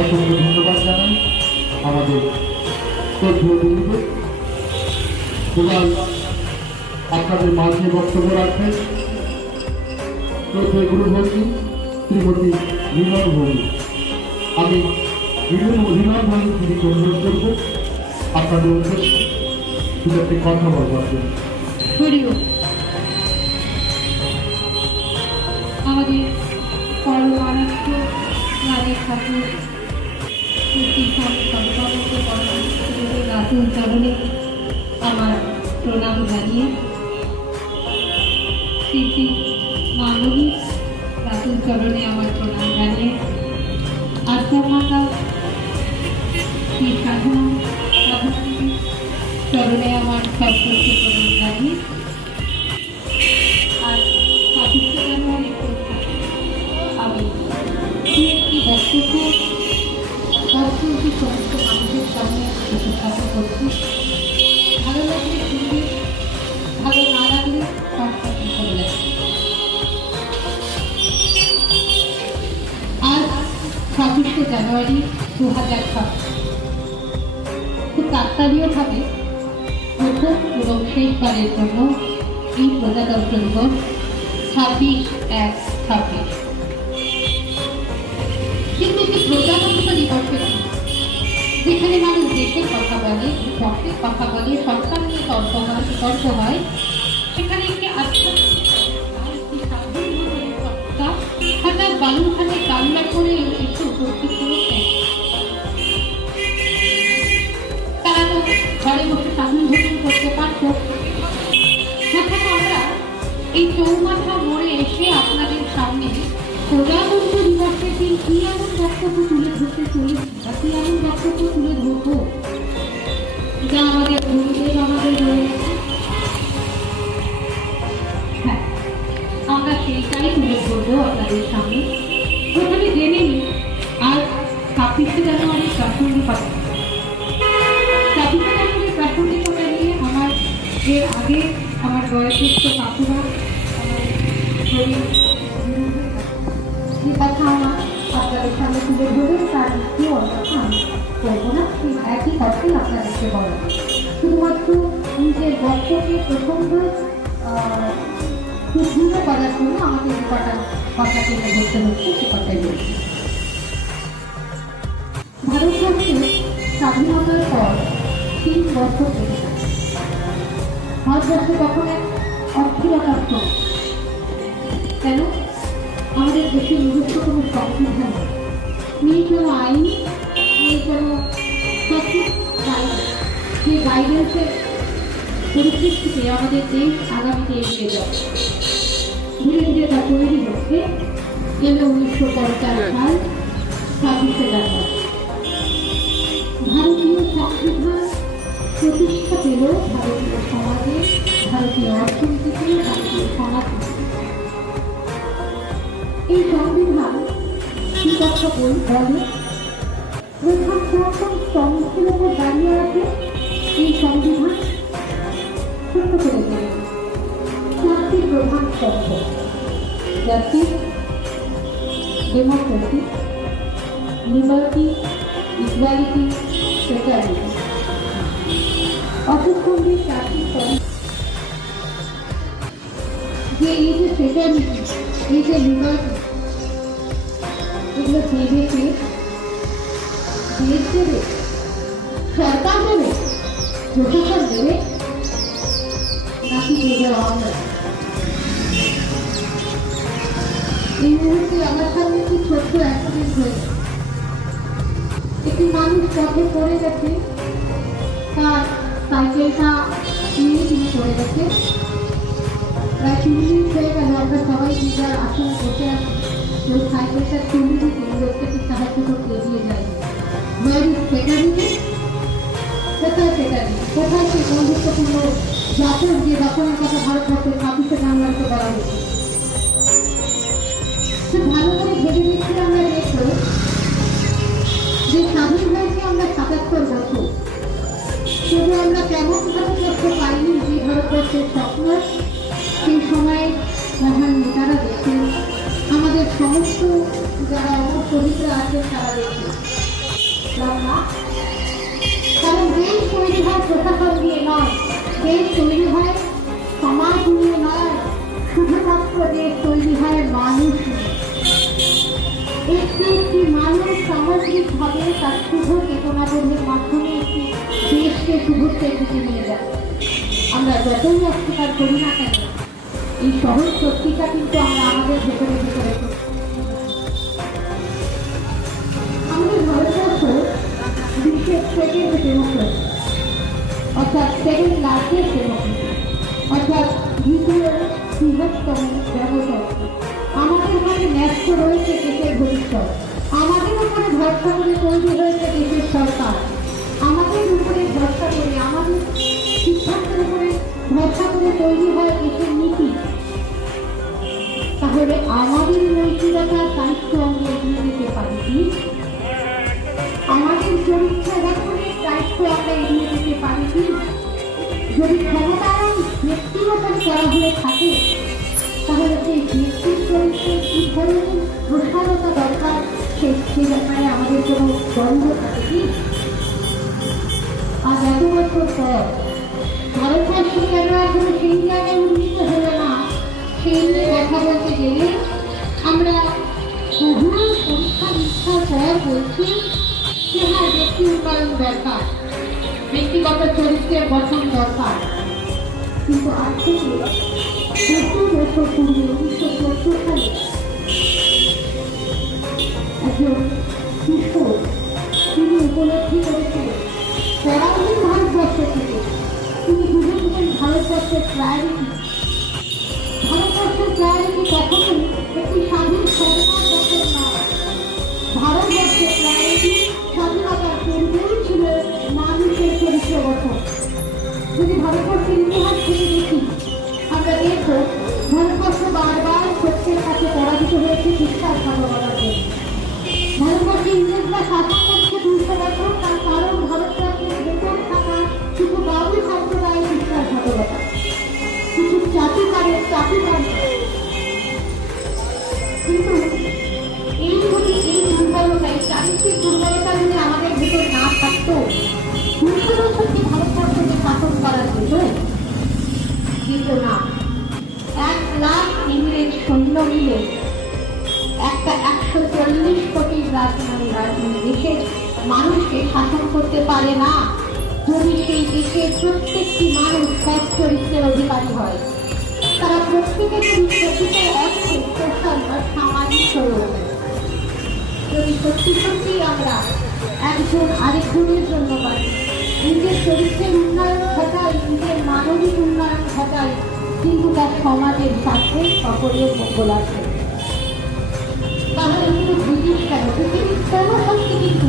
অসংখ্য ধন্যবাদ জানাই আমাদের শ্রদ্ধেয় গুরুদেব। এবার আপনাদের মাঝে বক্তব্য রাখবেন শ্রদ্ধেয় গুরুভগ্নী শ্রীমতী বিমল ভৌমিক। আমি বিমল ভৌমিক দিদিকে অনুরোধ করব আপনাদের উদ্দেশ্যে দু চারটি কথা বলবার জন্য। আমাদের পরমানন্দ রানী ঠাকুর রাতুল চরণে আমার প্রণাম জানিয়ে শ্রী মানবী রাতুল চরণে আমার প্রণাম জানিয়ে আশ্রম মাতা শ্রী সাধনা চরণে আমার সবসময় প্রণাম জানিয়ে আর ২৫ জানুয়ারি আমি একটি বক্তব্য অর্থনীতি সমস্ত মানুষের সামনে উপস্থাপন করছি। ভালো লাগলে শুনবে, ভালো না লাগলে সংস্থাপন করবে। আজ ২৬শে জানুয়ারি ২০০৬ খুব কাকতালীয়ভাবে প্রথম এবং শেষবারের জন্য এই প্রজাতন্ত্র দিবস ২৬/১/২৬। কিন্তু একটি প্রজাতন্ত্র দিবসে যেখানে মানুষ দেশের কথা বলে, দেশের কথা বলে, সরকার নিয়ে তর্ক হয়, সেখানে একটি হঠাৎ বালুরঘাটে কান্না করে এসে উপস্থিত করেছেন। তারা তো ঘরে বসে স্বাধীন ভোজন করতে পারত। এখন আমরা এই চৌমাথা মোড়ে এসে আপনাদের সামনে প্রজাতন্ত্র দিবসের দিন কি এমন বক্তব্য তুলে ধরতে চলেছি বা কি এমন বক্তব্য তুলে ধরবো যা আমাদের গুরুদেব আমাদের বলে গেছেন। হ্যাঁ, আমরা সেইটাই তুলে ধরবো আপনাদের সামনে। প্রথমে জেনে নিই আজ 26শে জানুয়ারির প্রাসঙ্গিকতা। 26শে জানুয়ারির প্রাসঙ্গিকতা নিয়ে আমার এর আগে আমার বয়োজ্যেষ্ঠ কাকুরা যে কথা আমার আপনাদের সামনে তুলে ধরবেন তার দ্বিতীয় অন্যথা আমি করবো না, সেই একই কথাই আপনাদেরকে বলা। শুধুমাত্র নিজের বক্তব্যকে প্রসঙ্গ সুদৃঢ় করার জন্য আমাকে যে কথা তুলে ধরতে হচ্ছে সে কথাই বলছি। ভারতবর্ষের স্বাধীনতার পর 3 বছর কেটে যায়। ভারতবর্ষে তখন এক অস্থিরতার সময়। কেন? আমাদের দেশে নিজস্ব কোনো সংবিধান নেই, কোনো আইন নেই, কোনো সঠিক গাইডেন্স। যে গাইডেন্সের পরিপ্রেক্ষিতে আমাদের দেশ আগামীতে এগিয়ে যাবে। ধীরে ধীরে তা তৈরি হচ্ছে। এলো 1950 সাল 26শে জানুয়ারি। ভারতীয় সংবিধান প্রতিষ্ঠা পেল ভারতীয় সমাজে, ভারতীয় অর্থনীতিতে, ভারতীয় সমাজে। এই সংবিধান কি কথা বলে প্রধান প্রথম স্তম্ভের উপর দাঁড়িয়ে আছে। এই সংবিধান ছোট্ট করে দেবে 4টি প্রধান স্তম্ভ: জাতি, ডেমোক্রেসি, লিবার্টি, ইকুয়ালিটি, ফ্রেটার্নিটি। অপরপক্ষে 4টি স্তম্ভ যে এই যে ফ্রেটার্নিটি, এই যে লিবার্টি, এগুলো দেবে কে? দেশ দেবে, সরকার দেবে, প্রশাসন দেবে, নাকি দেবে আমরা? এই মুহূর্তে আমার সামনে একটি ছোট্ট অ্যাক্সিডেন্ট হয়েছে। একটি মানুষ পথে পড়ে গেছে, তার সাইকেলটা নিয়ে তিনি পড়ে গেছে। প্রায় 3 মিনিট হয়ে গেল, আমরা সবাই নিজের আসনে বসে আছি। ওই সাইকেলটা তুলে দিতে লোকটাকে সাহায্য করতে এগিয়ে যায়। ফেটারিতে কোথায় ফেটারি? কোথায় সেই বন্ধুত্বপূর্ণ জাতক যে দখলের কথা ভারতবর্ষের 26শে জানুয়ারিতে বলা হয়েছে? ভালো করে ভেবে দেখছি আমরা দেখবো যে স্বাধীন হয়েছে আমরা 77 বছর। শুধু আমরা কেমন ভারতবর্ষ পাইনি যে ভারতবর্ষের স্বপ্ন সেই সময়ে মহান নেতারা দেখে, আমাদের সমস্ত যারা অমর শহীদরা আছেন তারা দেখে। কারণ দেশ তৈরি হয় প্রশাসন দিয়ে নয়, দেশ তৈরি হয় সমাজ নিয়ে নয়, শুধুমাত্র দেশ তৈরি হয় মানুষ নিয়ে। একটি একটি মানুষ সামগ্রিকভাবে তার শুভ চেতনাবোধের মাধ্যমে একটি দেশকে শুভত্বের দিকে নিয়ে যায়। আমরা যতই অস্বীকার করি না কেন, এই সহজ সত্যিটা কিন্তু আমরা আমাদের ভেতরে ভেতরে আমাদের ভারতবর্ষ বিশ্বের সেকেন্ড ডেমোক্রেসি, অর্থাৎ সেকেন্ড লার্জেস্ট ডেমোক্রেসি, অর্থাৎ দ্বিতীয় বৃহত্তম গণতন্ত্র। আমাদের উপরে ন্যস্ত রয়েছে দেশের ভবিষ্যৎ, আমাদের উপরে ভরসা করে তৈরি হয়েছে দেশের সরকার, আমাদের উপরে ভরসা করে, আমাদের সিদ্ধান্তের উপরে ভরসা করে তৈরি হয় দেশের নীতি। তাহলে আমাদের নৈতিকতার দায়িত্ব আমরা এগিয়ে দিতে পারি কি? আমাদের চরিত্র গঠনের দায়িত্ব আমরা এগিয়ে দিতে পারি কি? যদি ক্ষমতায়ন ব্যক্তিগত করা হয়ে থাকে, তাহলে সেই ব্যক্তির চরিত্রে কি ধরনের প্রসারতা দরকার সে ব্যাপারে আমাদের কোনো দ্বন্দ্ব থাকে কি? আজ এত বছর পর ভারতবর্ষ কেন এখনো সেই জায়গায় উন্নীত হলো না, সেই নিয়ে কথা বলতে গেলে আমরা বহু পরীক্ষা নিরীক্ষার পর বলছি যে হ্যাঁ, ব্যক্তি উন্নয়ন দরকার, ব্যক্তিগত চরিত্রের গঠন দরকার। কিন্তু আজ থেকে বহু বছর পূর্বে 1970 সালে একজন কিশোর তিনি উপলব্ধি করেছিলেন পরাধীন ভারতবর্ষ থেকে তিনি বুঝেছিলেন ভারতবর্ষের প্রায়োরিটি। ভারতবর্ষের প্রায়োরিটি কখনোই একটি স্বাধীন সরকার গঠন নয়। ভারতবর্ষের প্রায়োরিটি স্বাধীনতার পূর্বেই ছিল মানুষের চরিত্র গঠন। যে ইংরেজরা শাসন করছে 200 বছর, তার কারণ ভারতবর্ষের ভেতর থাকা কিছু বাবু সম্প্রদায়ের বিশ্বাসঘাতকতা, কিছু চাটুকারের চাটুকারিতা। কিন্তু এই যদি এই দুর্বলতা, এই চারিত্রিক দুর্বলতা যদি আমাদের ভেতর না থাকতো, 200 বছর কি ভারতবর্ষকে শাসন করা যেত? যেত না। 1 লাখ ইংরেজ সৈন্য মিলে একটা 140 কোটি দেশের মানুষকে শাসন করতে পারে না যদি সেই দেশের প্রত্যেকটি মানুষ সৎ চরিত্রের অধিকারী হয়। তারা প্রত্যেকের প্রকৃত অর্থে সোশ্যাল বা সামাজিক হয়ে ওঠে। যদি সত্যি সত্যি আমরা একজন আরেকজনের জন্য পারি, নিজের চরিত্রের উন্নয়ন ঘটাই, নিজের মানবিক উন্নয়ন ঘটাই, কিন্তু তার সমাজের স্বার্থে সকলের মঙ্গল আছে। তাহলে কিন্তু ব্রিটিশ কেন, পৃথিবীর কোনো শক্তি কিন্তু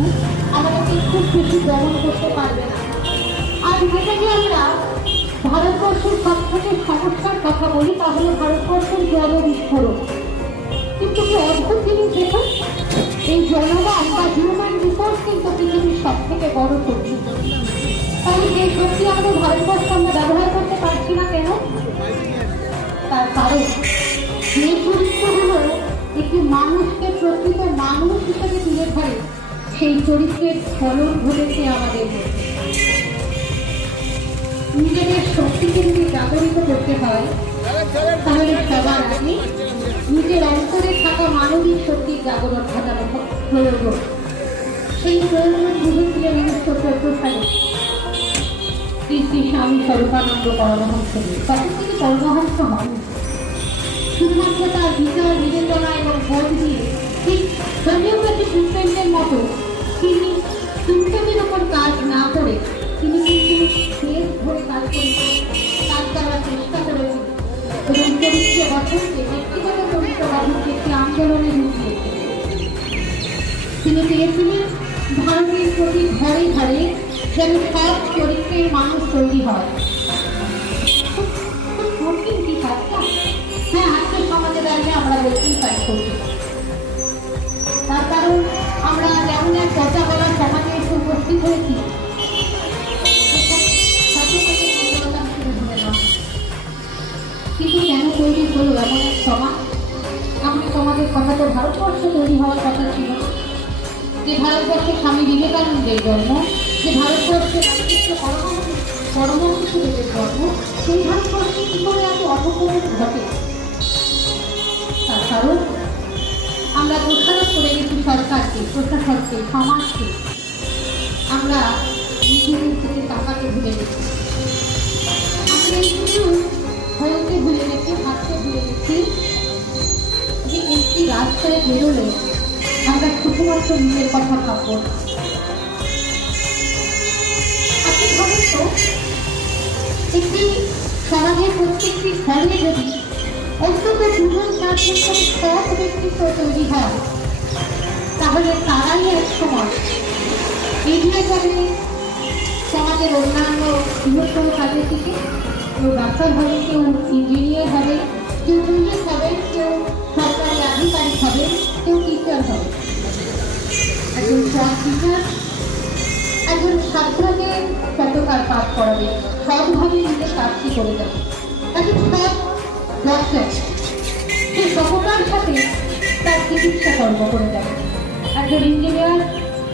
আমাদেরকে খুব বেশি দমন করতে পারবে না। আর যেটাকে আমরা ভারতবর্ষের সব থেকে সমস্যার কথা বলি, তাহলে ভারতবর্ষের জলবিস্ফোরণ। কিন্তু কি অদ্ভুত জিনিস দেখুন, এই জনগণ বা হিউম্যান রিসোর্স কিন্তু পৃথিবীর সব থেকে বড় শক্তি। তাহলে যে শক্তি আমাদের ভারতবর্ষে আমরা ব্যবহার করতে পারছি না কেন? তার কারণ যে চরিত্রগুলো একটি মানুষকে প্রকৃত মানুষ হিসেবে তুলে ধরে, সেই চরিত্রের ফলন ঘটেছে আমাদের মধ্যে। নিজেদের শক্তিকে যদি জাগরিত করতে হয়, তাহলে সবার আগে নিজের অন্তরে থাকা মানবিক শক্তির জাগরণ ঘটানো প্রয়োজন। সেই প্রয়োজন বুঝেছিলেন 1914 সালে শ্রী শ্রী স্বামী স্বরূপানন্দ পরমহংসদেব। তখন তিনি পরমহংস হন, শুধুমাত্র তার বিচার বিবেচনা এবং বোধ দিয়ে ঠিক হোমিওপ্যাথি ট্রিটমেন্টের মতো তিনি সিম্পটমের ওপর কাজ না করে তিনি কিন্তু বেশ ধরে কাজ করার চেষ্টা করেছেন এবং চরিত্র গঠনকে, ব্যক্তিগত চরিত্র গঠনকে একটি আন্দোলনের রূপ দিয়েছেন। তিনি চেয়েছিলেন ভারতের প্রতি ঘরে ঘরে যেন সব চরিত্রের মানুষ তৈরি হয়। কঠিন কি কাজটা? হ্যাঁ, আজকের সমাজে দাঁড়িয়ে আমরা বলতেই পাই কঠিন। তার কারণ আমরা যেমন এক কথা বলা সমাজে এসে উপস্থিত হয়েছি, কিন্তু কেন তৈরি হলো এমন এক সমাজ? এমন সমাজের কথা তো ভারতবর্ষে তৈরি হওয়ার কথা ছিল। যে ভারতবর্ষে স্বামী বিবেকানন্দের জন্ম, যে ভারতবর্ষে পরমহংসদেবের জন্ম, সেই ভারতবর্ষে কি করে এত অপকরণ ঘটে? তার কারণ আমরা দোষারোপ করে গেছি সরকারকে, প্রশাসনকে, সমাজকে। আমরা নিজেদের থেকে টাকাকে ভুলে গেছি, আমরা কিছু হইতে ভুলে গেছি, ভাবতে ভুলে গেছি যে একটি রাস্তায় বেরোলে আমরা শুধুমাত্র নিজের কথা ভাববো না। আপনি ভাবেন তো, একটি সমাজের প্রত্যেকটি ঘরে যদি অন্তত 2-4 জন সৎ ব্যক্তিত্ব তৈরি হয়, তাহলে তারাই এক সময় এগিয়ে যাবে সমাজের অন্যান্য বৃহত্তর কাজের দিকে। কেউ ডাক্তার হবে, কেউ ইঞ্জিনিয়ার হবে, কেউ পুলিশ হবে, কেউ সরকারি আধিকারিক হবে, কেউ টিচার হবে। একজন ক্লাস টিচার একজন ছাত্রকে কতকার পাঠ করাবে, সৎভাবে নিজের কাজটি করে যাবে। একজন সৎ ডক্টর সে সততার সাথে তার চিকিৎসা কর্ম করে যাবে। একজন ইঞ্জিনিয়ার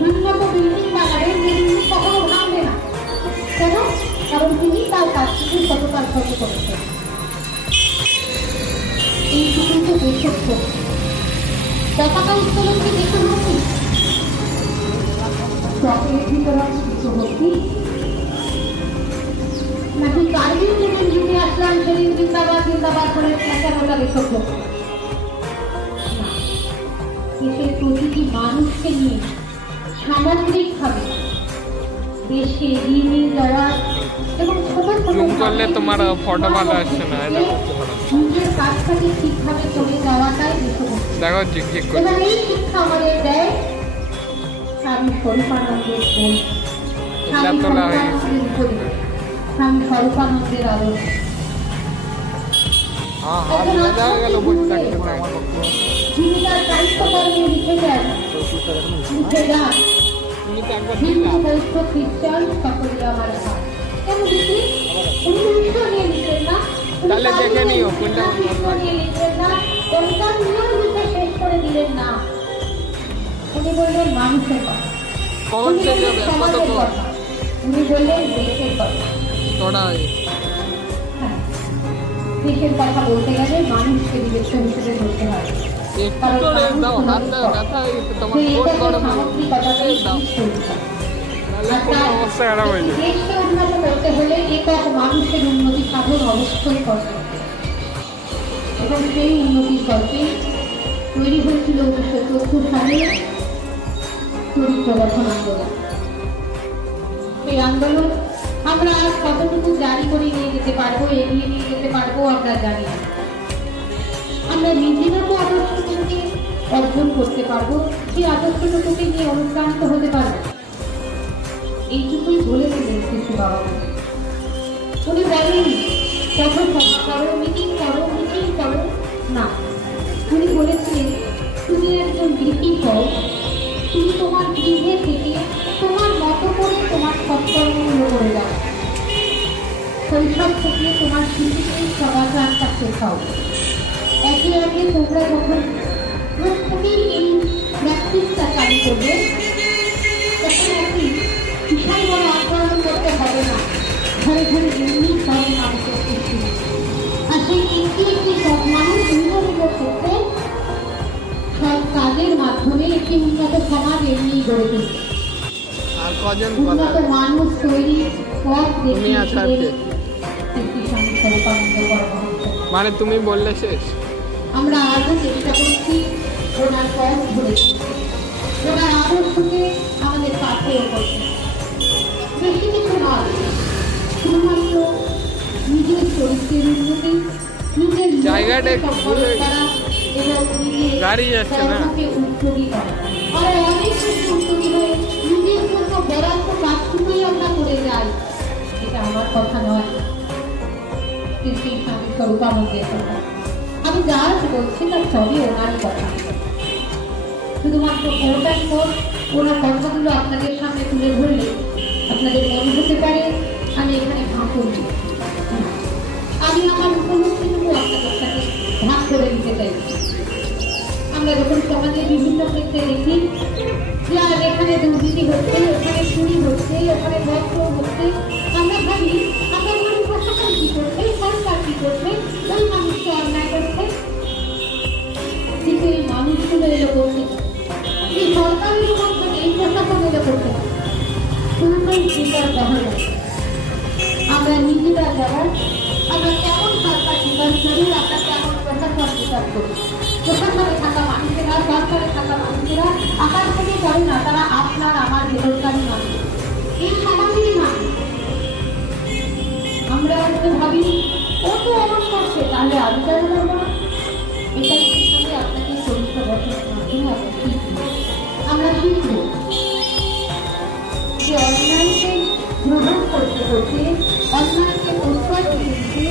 উন্নত বিল্ডিং বানাবে, যে বিল্ডিং কখনো ভাঙবে না। কেন? কারণ তিনি তার কাজটিকে সততার সাথে করেছেন। এইটুকুই তো দেশত্ব। পতাকা উত্তোলন কি দেশভক্তি? চকের ভিতরে কিছু ভক্তি নাকি কার্গিল যেদিন জিতে আসলাম সেদিন জিন্দাবাদ জিন্দাবাদ করে চেঁচানোটা দেশভক্তি? দেশের প্রতিটি মানুষকে নিয়ে সামগ্রিকভাবে দেশকে এগিয়ে নিয়ে যাওয়ার এবং ছোট ছোট জুম করলে তোমার ফটো ভালো আসছে না, নিজের কাজটাকে ঠিকভাবে চলে যাওয়াটাই দেশভক্তি। দেখো ঝিকঝিক করে। এবং এই শিক্ষা আমাদের দেয় স্বামী স্বরূপানন্দের বই, স্বামী স্বরূপানন্দের আলোচনা। হ্যাঁ, গেল বসে থাকতে যিনি তার পুষ্পকর্মে লিখে যান হিন্দু বৌদ্ধ খ্রিস্টান সকলে আমার ভাই। কেন লিখি? উনি ঈশ্বর নিয়ে লিখলেন না, উনি তাহলে দেখে নিও কোনটা ঈশ্বর নিয়ে লিখলেন না, কোনটা নিয়েও লিখে শেষ করে দিলেন না। উনি বললেন মানুষের কথা, কখন উনি শেষ বললেন হবে? সমাজের কতক্ষণ? কথা, উনি বললেন দেশের কথা। তোড়াই হ্যাঁ, দেশের কথা বলতে গেলে মানুষকে বিবেচ্য হিসেবে ধরতে হয়। একটু করে দাও, হাত দাও, ব্যথা হয়ে গেছে তোমার, কোন গরম সামগ্রিকতাটাই দাও, নাহলে কোনো অবস্থা খারাপ হয়ে যাবে। দেশকে উন্নত করতে হলে একক মানুষের উন্নতি সাধন অবশ্যই করতে হবে। এবং সেই উন্নতির পথে তৈরি হয়েছিল 1974 সালে চরিত্র গঠন আন্দোলন। সেই আন্দোলন আমরা আজ কতটুকু জারি করে নিয়ে যেতে পারবো, এগিয়ে নিয়ে যেতে পারবো আমরা জানি না। আমরা নিজেরা তো আদর্শটুকুকে অর্জন করতে পারবো, সেই আদর্শটুকুকে নিয়ে অনুপ্রাণিত হতে পারবো, এইটুকুই বলেছিলেন শিশু বাবা। উনি বলেন পথসভা করো, মিটিং করো, মিটিং করো না, উনি বলেছিলেন তুমি একজন গৃহী হও, তুমি তোমার গৃহে থেকে তোমার মতো করে তোমার সৎকর্মগুলো করে যাও। শৈশব থেকে তোমার শিশুকে সদাচারটা শেখাও। একে একে তোমরা যখন প্রত্যেকেই এই প্র্যাকটিসটা চালু করবে, তখন একদিন বিশাল বড় আন্দোলন করতে হবে না, ঘরে ঘরে এমনি সব মানুষের সৃষ্টি হবে। আর সেই একটি একটি সব মানুষ বিভিন্ন ক্ষেত্রে সব কাজের মাধ্যমে একটি উন্নত সমাজ এমনি গড়ে তুলবে। আর কজন উন্নত মানুষ তৈরির পথ তুমি আছো আর কে? একটি সংস্থার রূপান্তর করা হচ্ছে। মানে তুমি বললে শেষ? আমরা আজও চেষ্টা করছি ওনার পথ ধরেছি, ওনার আদর্শকে আমাদের পাথেয় করছে। বেশি কিছু নয়, শুধুমাত্র নিজের চরিত্রের উন্নতি, নিজের জায়গাটা একটু ভুল হয়ে করা এবং নিজের গাড়ি যাচ্ছে না। কর্মকে উপযোগী করা। আর অনেক কিছু উপযোগী হয়ে নিজের জন্য বরাদ্দ কাজটুকুই আমরা করে যাই, এটা আমার কথা নয়, কিন্তু এই স্বামী স্বরূপানন্দের কথা। আমি যা বলছি তার সবই ওনারই কথা। শুধুমাত্র কোটাই মোট ওনার কথাগুলো আপনাদের সামনে তুলে ধরলে আপনাদের মনে হতে পারে আমি এখানে ভাঙন দিই। আমি আমার উপলব্ধিটুকু আপনাদের সাথে ভাগ করে দিতে চাইছি। আমরা যখন সমাজের বিভিন্ন ক্ষেত্রে দেখি যে আর এখানে দুর্নীতি হচ্ছে, ওখানে চুরি হচ্ছে, ওখানে বস্ত্র হচ্ছে, আমরা ভাবি আমরা ধরুন প্রশাসন কি করছে, সরকার কি করছে, ওই মানুষকে অন্যায় করছে। কিন্তু এই মানুষগুলো এলো করছে, এই সরকারের মাধ্যমে এই প্রশাসন এলো করছে, পুরোটাই চিন্তার বহন। আমরা নিজেরা যাবার আমরা কেমন সরকার বিচার করি, আমরা কেমন প্রশাসন বিচার করি। প্রশাসনে থাকা মানুষেরা, সরকারে থাকা মানুষেরা আকাশ থেকে করে না, তারা আপনার আমার ভেতরকারই মানুষ, এই সমাজেরই মানুষ। আমরা হয়তো ভাবি ও তো এমন করছে, তাহলে আমি কেন করবো না? এটাই হিসাবে আপনাকে চরিত্র গঠনের মাধ্যমে আমরা শিখব। আমরা শিখব যে অন্যায়কে গ্রহণ করতে করতে, অন্যায়কে প্রশ্রয় দিতে দিতে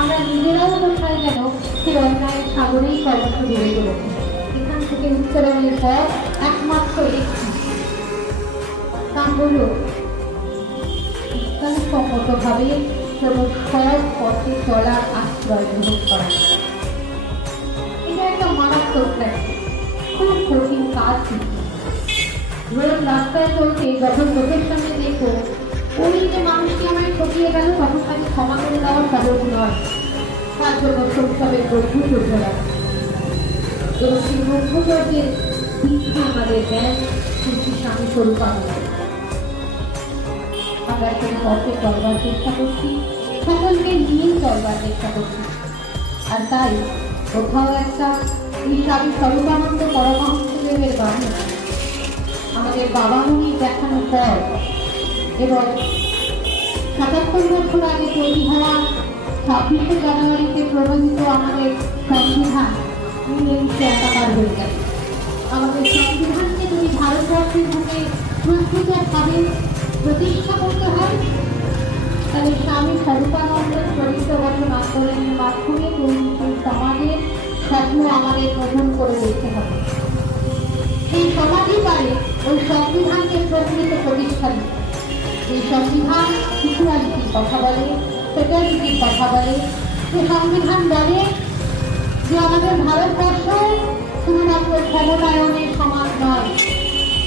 আমরা নিজেরাও কোথায় যেন সেই অন্যায়ের সাগরেই কর্মঠ ডুবে চলেছি। এখান থেকে উত্তরণের পর একমাত্র একটি, তা হল বিজ্ঞানসম্মতভাবে কোনো সৎ পথে চলার আশ্রয় গ্রহণ করা। এটা একটা মারাত্মক প্র্যাকটিস, খুব কঠিন কাজ। রোজ রাস্তায় চলতে যখন লোকের সামনে দেখো ওই যে মানুষটি আমায় ঠকিয়ে গেল, তখন তাকে ক্ষমা করে দেওয়ার সহজ নয়, তার জন্য শৈশবের ব্রহ্মচর্য লাগে। এবং সেই ব্রহ্মচর্যের দীক্ষা আমাদের দেন শ্রী স্বামী স্বরূপানন্দ। আমরা সেই পথে চলবার চেষ্টা করছি, সকলকে নিয়ে চলবার চেষ্টা করছি। আর তাই কোথাও একটা এই স্বামী স্বরূপানন্দ পরমহংসদেবের বাণী আমাদের বাবামণি দেখানো পর এবং ৭৭ বছর আগে তৈরি হওয়া ২৬শে জানুয়ারিতে প্রণীত আমাদের সংবিধান মিলেমিশে একাকার হয়ে গেছে। আমাদের সংবিধানকে যদি ভারতবর্ষের বুকে প্রস্তুতভাবে প্রতিষ্ঠা করতে হয়, তাহলে স্বামী স্বরূপানন্দের চরিত্র গঠন আন্দোলনের মাধ্যমে তৈরি সেই সমাজের স্বপ্ন আমাদের গ্রহণ করে দেখতে হবে। সেই সমাজই পারে ওই সংবিধানকে প্রকৃত প্রতিষ্ঠা দিতে। এই সংবিধান ইকুয়ালিটির কথা বলে, ফেটালিটির কথা বলে। যে সংবিধান বলে যে আমাদের ভারতবর্ষ শুধুমাত্র ক্ষমতায়নের সমাজ নয়,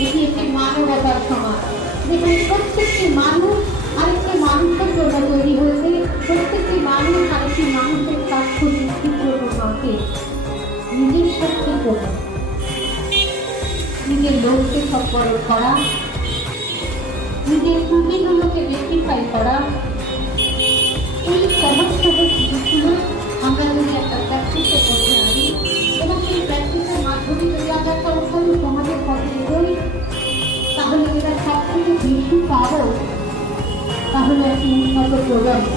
এটি একটি মানবতার সমাজ, যেখানে প্রত্যেকটি মানুষ আরেকটি মানুষের জন্য তৈরি হয়েছে, প্রত্যেকটি মানুষ আরেকটি মানুষের স্বাস্থ্য নিশ্চিত জন্য নয়, নিজের স্বাস্থ্যের জন্য, নিজের লোককে সম্পর্ক করা, নিজের ত্রুটিগুলোকে রেক্টিফাই করা। এই সহজ সহজ জিনিসগুলো আমরা যদি একটা প্র্যাকটিসের মধ্যে আনি এবং সেই প্র্যাকটিসের মাধ্যমে যদি আমরা একটা উত্তম সমাজের পথে এগোই, তাহলে যেটা সব থেকে বেশি পাবো তাহলে একটি উন্নত প্রজন্ম,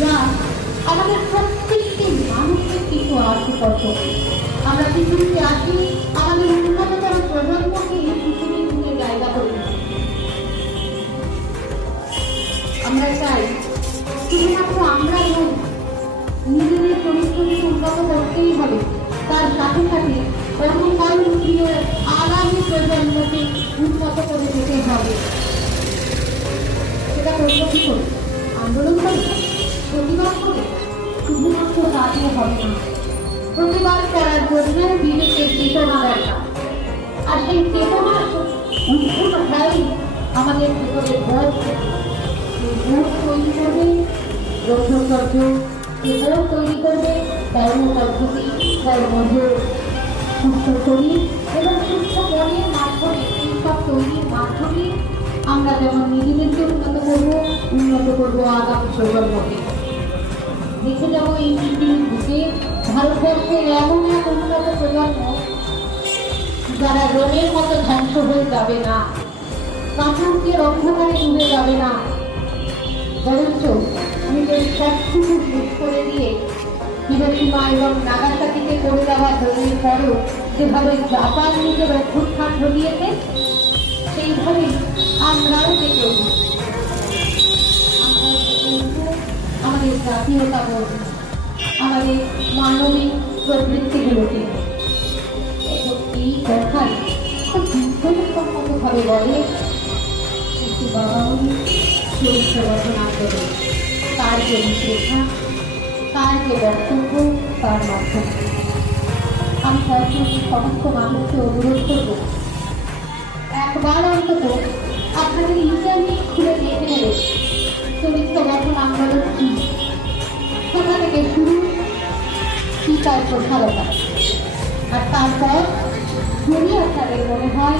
যা আমাদের প্রত্যেকটি মানুষের কিছু আসে কত। আমরা পৃথিবীতে আসি আমাদের উন্নততর প্রজন্মকে এই পৃথিবীর দিকে জায়গা করে দিতে। আমরা চাই শুধুমাত্র আমরা নই, নিজেদের চরিত্রকে উন্নত করতেই হবে, তার সাথে সাথে অনুকরণীয় আগামী প্রজন্মকে উন্নত করে যেতে হবে। সেটা করবো কি করে? আন্দোলন করে, প্রতিবাদ করে? শুধুমাত্র তাদের হবে না, প্রতিবাদ করার জন্য বিবেকের চেতনা দরকার। আর সেই চেতনা উদ্ভূত হয় আমাদের ভিতরে বোধ। সেই বোধ তৈরি করবে ব্রহ্মচর্য, সেই বোধ তৈরি করবে কর্মপদ্ধতি, কর্মযোগ, সুস্থ শরীর এবং সুস্থ মনের মাধ্যমে। এইসব তৈরির মাধ্যমে আমরা যেমন নিজেদেরকে উন্নত করবো আগামী প্রজন্মকে। দেখে যাবো এই পৃথিবীর বুকে ভারতবর্ষের এমন এক উন্নত প্রজন্ম যারা রোমের মতো ধ্বংস হয়ে যাবে না, কাপুরকে অন্ধকারে ডুবে যাবে না, বরঞ্চ নিজের সবটুকু শেষ করে দিয়ে হিরোশিমা এবং নাগাসাকিতে করে দেওয়া ধরনের পরেও যেভাবে জাপান নিজের অভ্যুত্থান ঘটিয়েছে, সেইভাবেই আমরাও দেখে উঠব। আমাদের জাতীয়তাবোধ, আমাদের মানবিক প্রবৃত্তিগুলোকে। এই কথাই খুব বিজ্ঞানসম্মতভাবে বলে একটি বাবামণি চরিত্র গঠন আন্দোলন। তার যে রূপরেখা, তার যে বক্তব্য, তার মাধ্যমে আমি সরাসরি সমস্ত মানুষকে অনুরোধ করব, একবার অন্তত আপনাদের ইন্টারনেট খুলে দেখে নেবে চরিত্র গঠন আন্দোলন কি, কোথা থেকে শুরু, কি তার প্রসারতা। আর তারপর যদি আপনাদের মনে হয়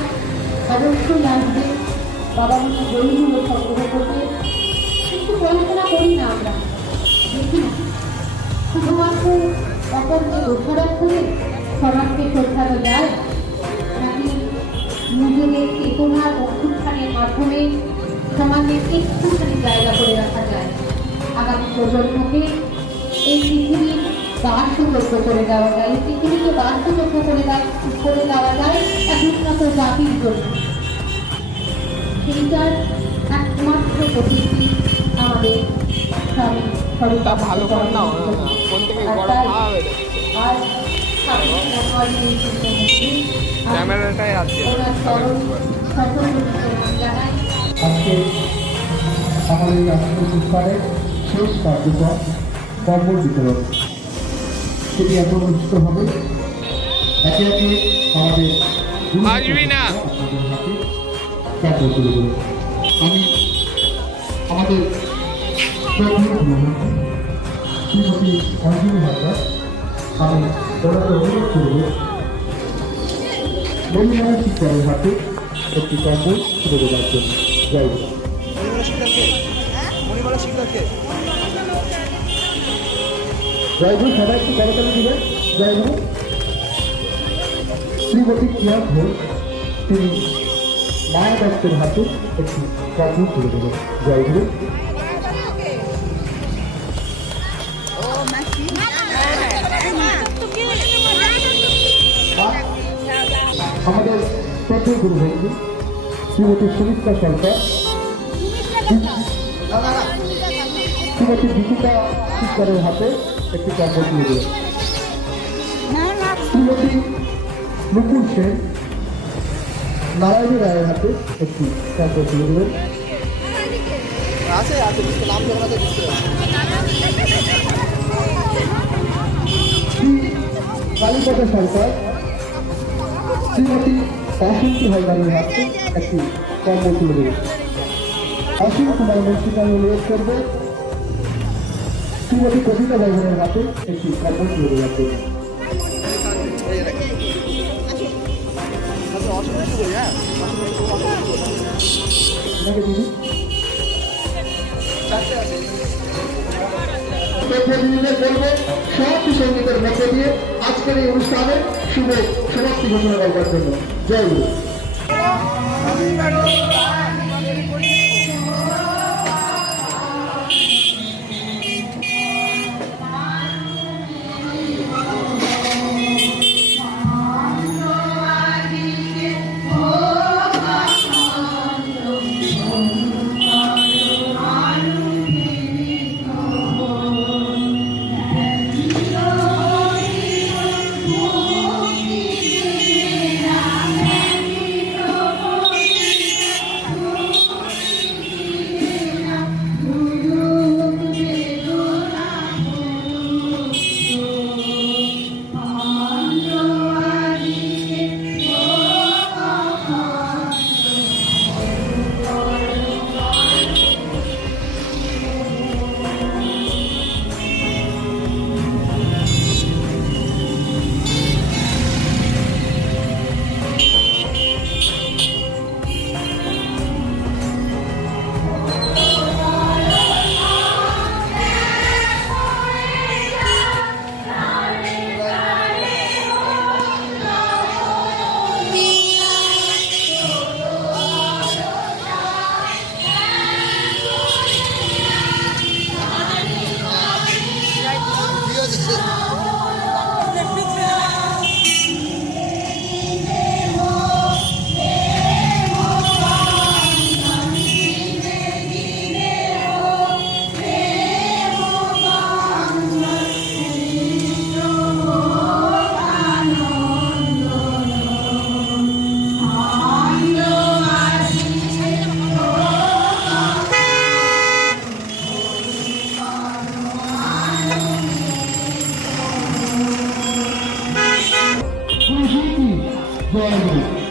অবশ্যই আসবে, বাবামণি বইগুলো সংগ্রহ করবে। কিন্তু পড়াশোনা করি না আমরা, দেখি না, শুধুমাত্র অপরকে দোষারোপ করে সমাজকে শোধরানো যায়, নাকি নিজেদের চেতনার অভ্যুত্থানের মাধ্যমে সমাজে একটুখানি জায়গা করে রাখা যায়, আগামী প্রজন্মকে এই পৃথিবীর বাসযোগ্য করে দেওয়া যায়, এই পৃথিবীকে বাসযোগ্য করে দেওয়া যায় এক উন্নত জাতির জন্য। সেইটার একমাত্র প্রতীকী আমাদের স্বামী তা ভালো করে নাও, কোন থেকে গরম হাওয়া বেরোচ্ছে। আজ 26 জানুয়ারি ক্যামেরাটাই হাত দিয়ে জানাই আজকে আমাদের রাষ্ট্রীয় শিক্ষারের শেষ কার্যক্রম কম্বল বিতরণ, সেটি এখন অনুষ্ঠিত হবে। একে একে আমাদের আসবি না। আপনাদের হাতে কম্বল তুলে দেব। আমি আমাদের শ্রীমতী অঞ্জলি হালদার, আমি ওনাকে অনুরোধ করব মহিলা শিক্ষকের হাতে একটি কম্বল তুলে দেওয়ার জন্য। জয় হোক। জয় হোক, সবাই একটু করতালি দিবেন। জয় হোক। শ্রীমতী কিয়া ঘোষ, তিনি মায়া দত্তের হাতে একটি কম্বল তুলে দেবেন। জয় হোক। আমাদের প্রথম গুরু বন্ধু শ্রীমতী সুমিত্রা সরকার, শ্রীমতী দীপিকা শিকদারের হাতে একটি কম্বল তুলে দেবেন। শ্রীমতী মুকুল সেন, নারায়ণ রায়ের হাতে একটি ট্যাম্পো তুলে দেবেন। আছে আছে বুঝতে নাম যখন আছে বুঝতে শ্রী কালীপদ সরকার শ্রীমতী অসন্তী হালদারের হাতে একটি কম্বল তুলে দেবেন। অসীম কুমার মন্ত্রীকে আমি অনুরোধ করবো শ্রীমতী কবিতা বর্মনের হাতে একটি কম্বল তুলে দেওয়ার জন্য। এটাকে দিদি প্রতিনিধিদের বলবো সমাপ্তি সঙ্গীতের মধ্য দিয়ে আজকের এই অনুষ্ঠানের শুভ সমাপ্তি ঘোষণা করবার জন্য। জয় গুরু। জয় গুরু।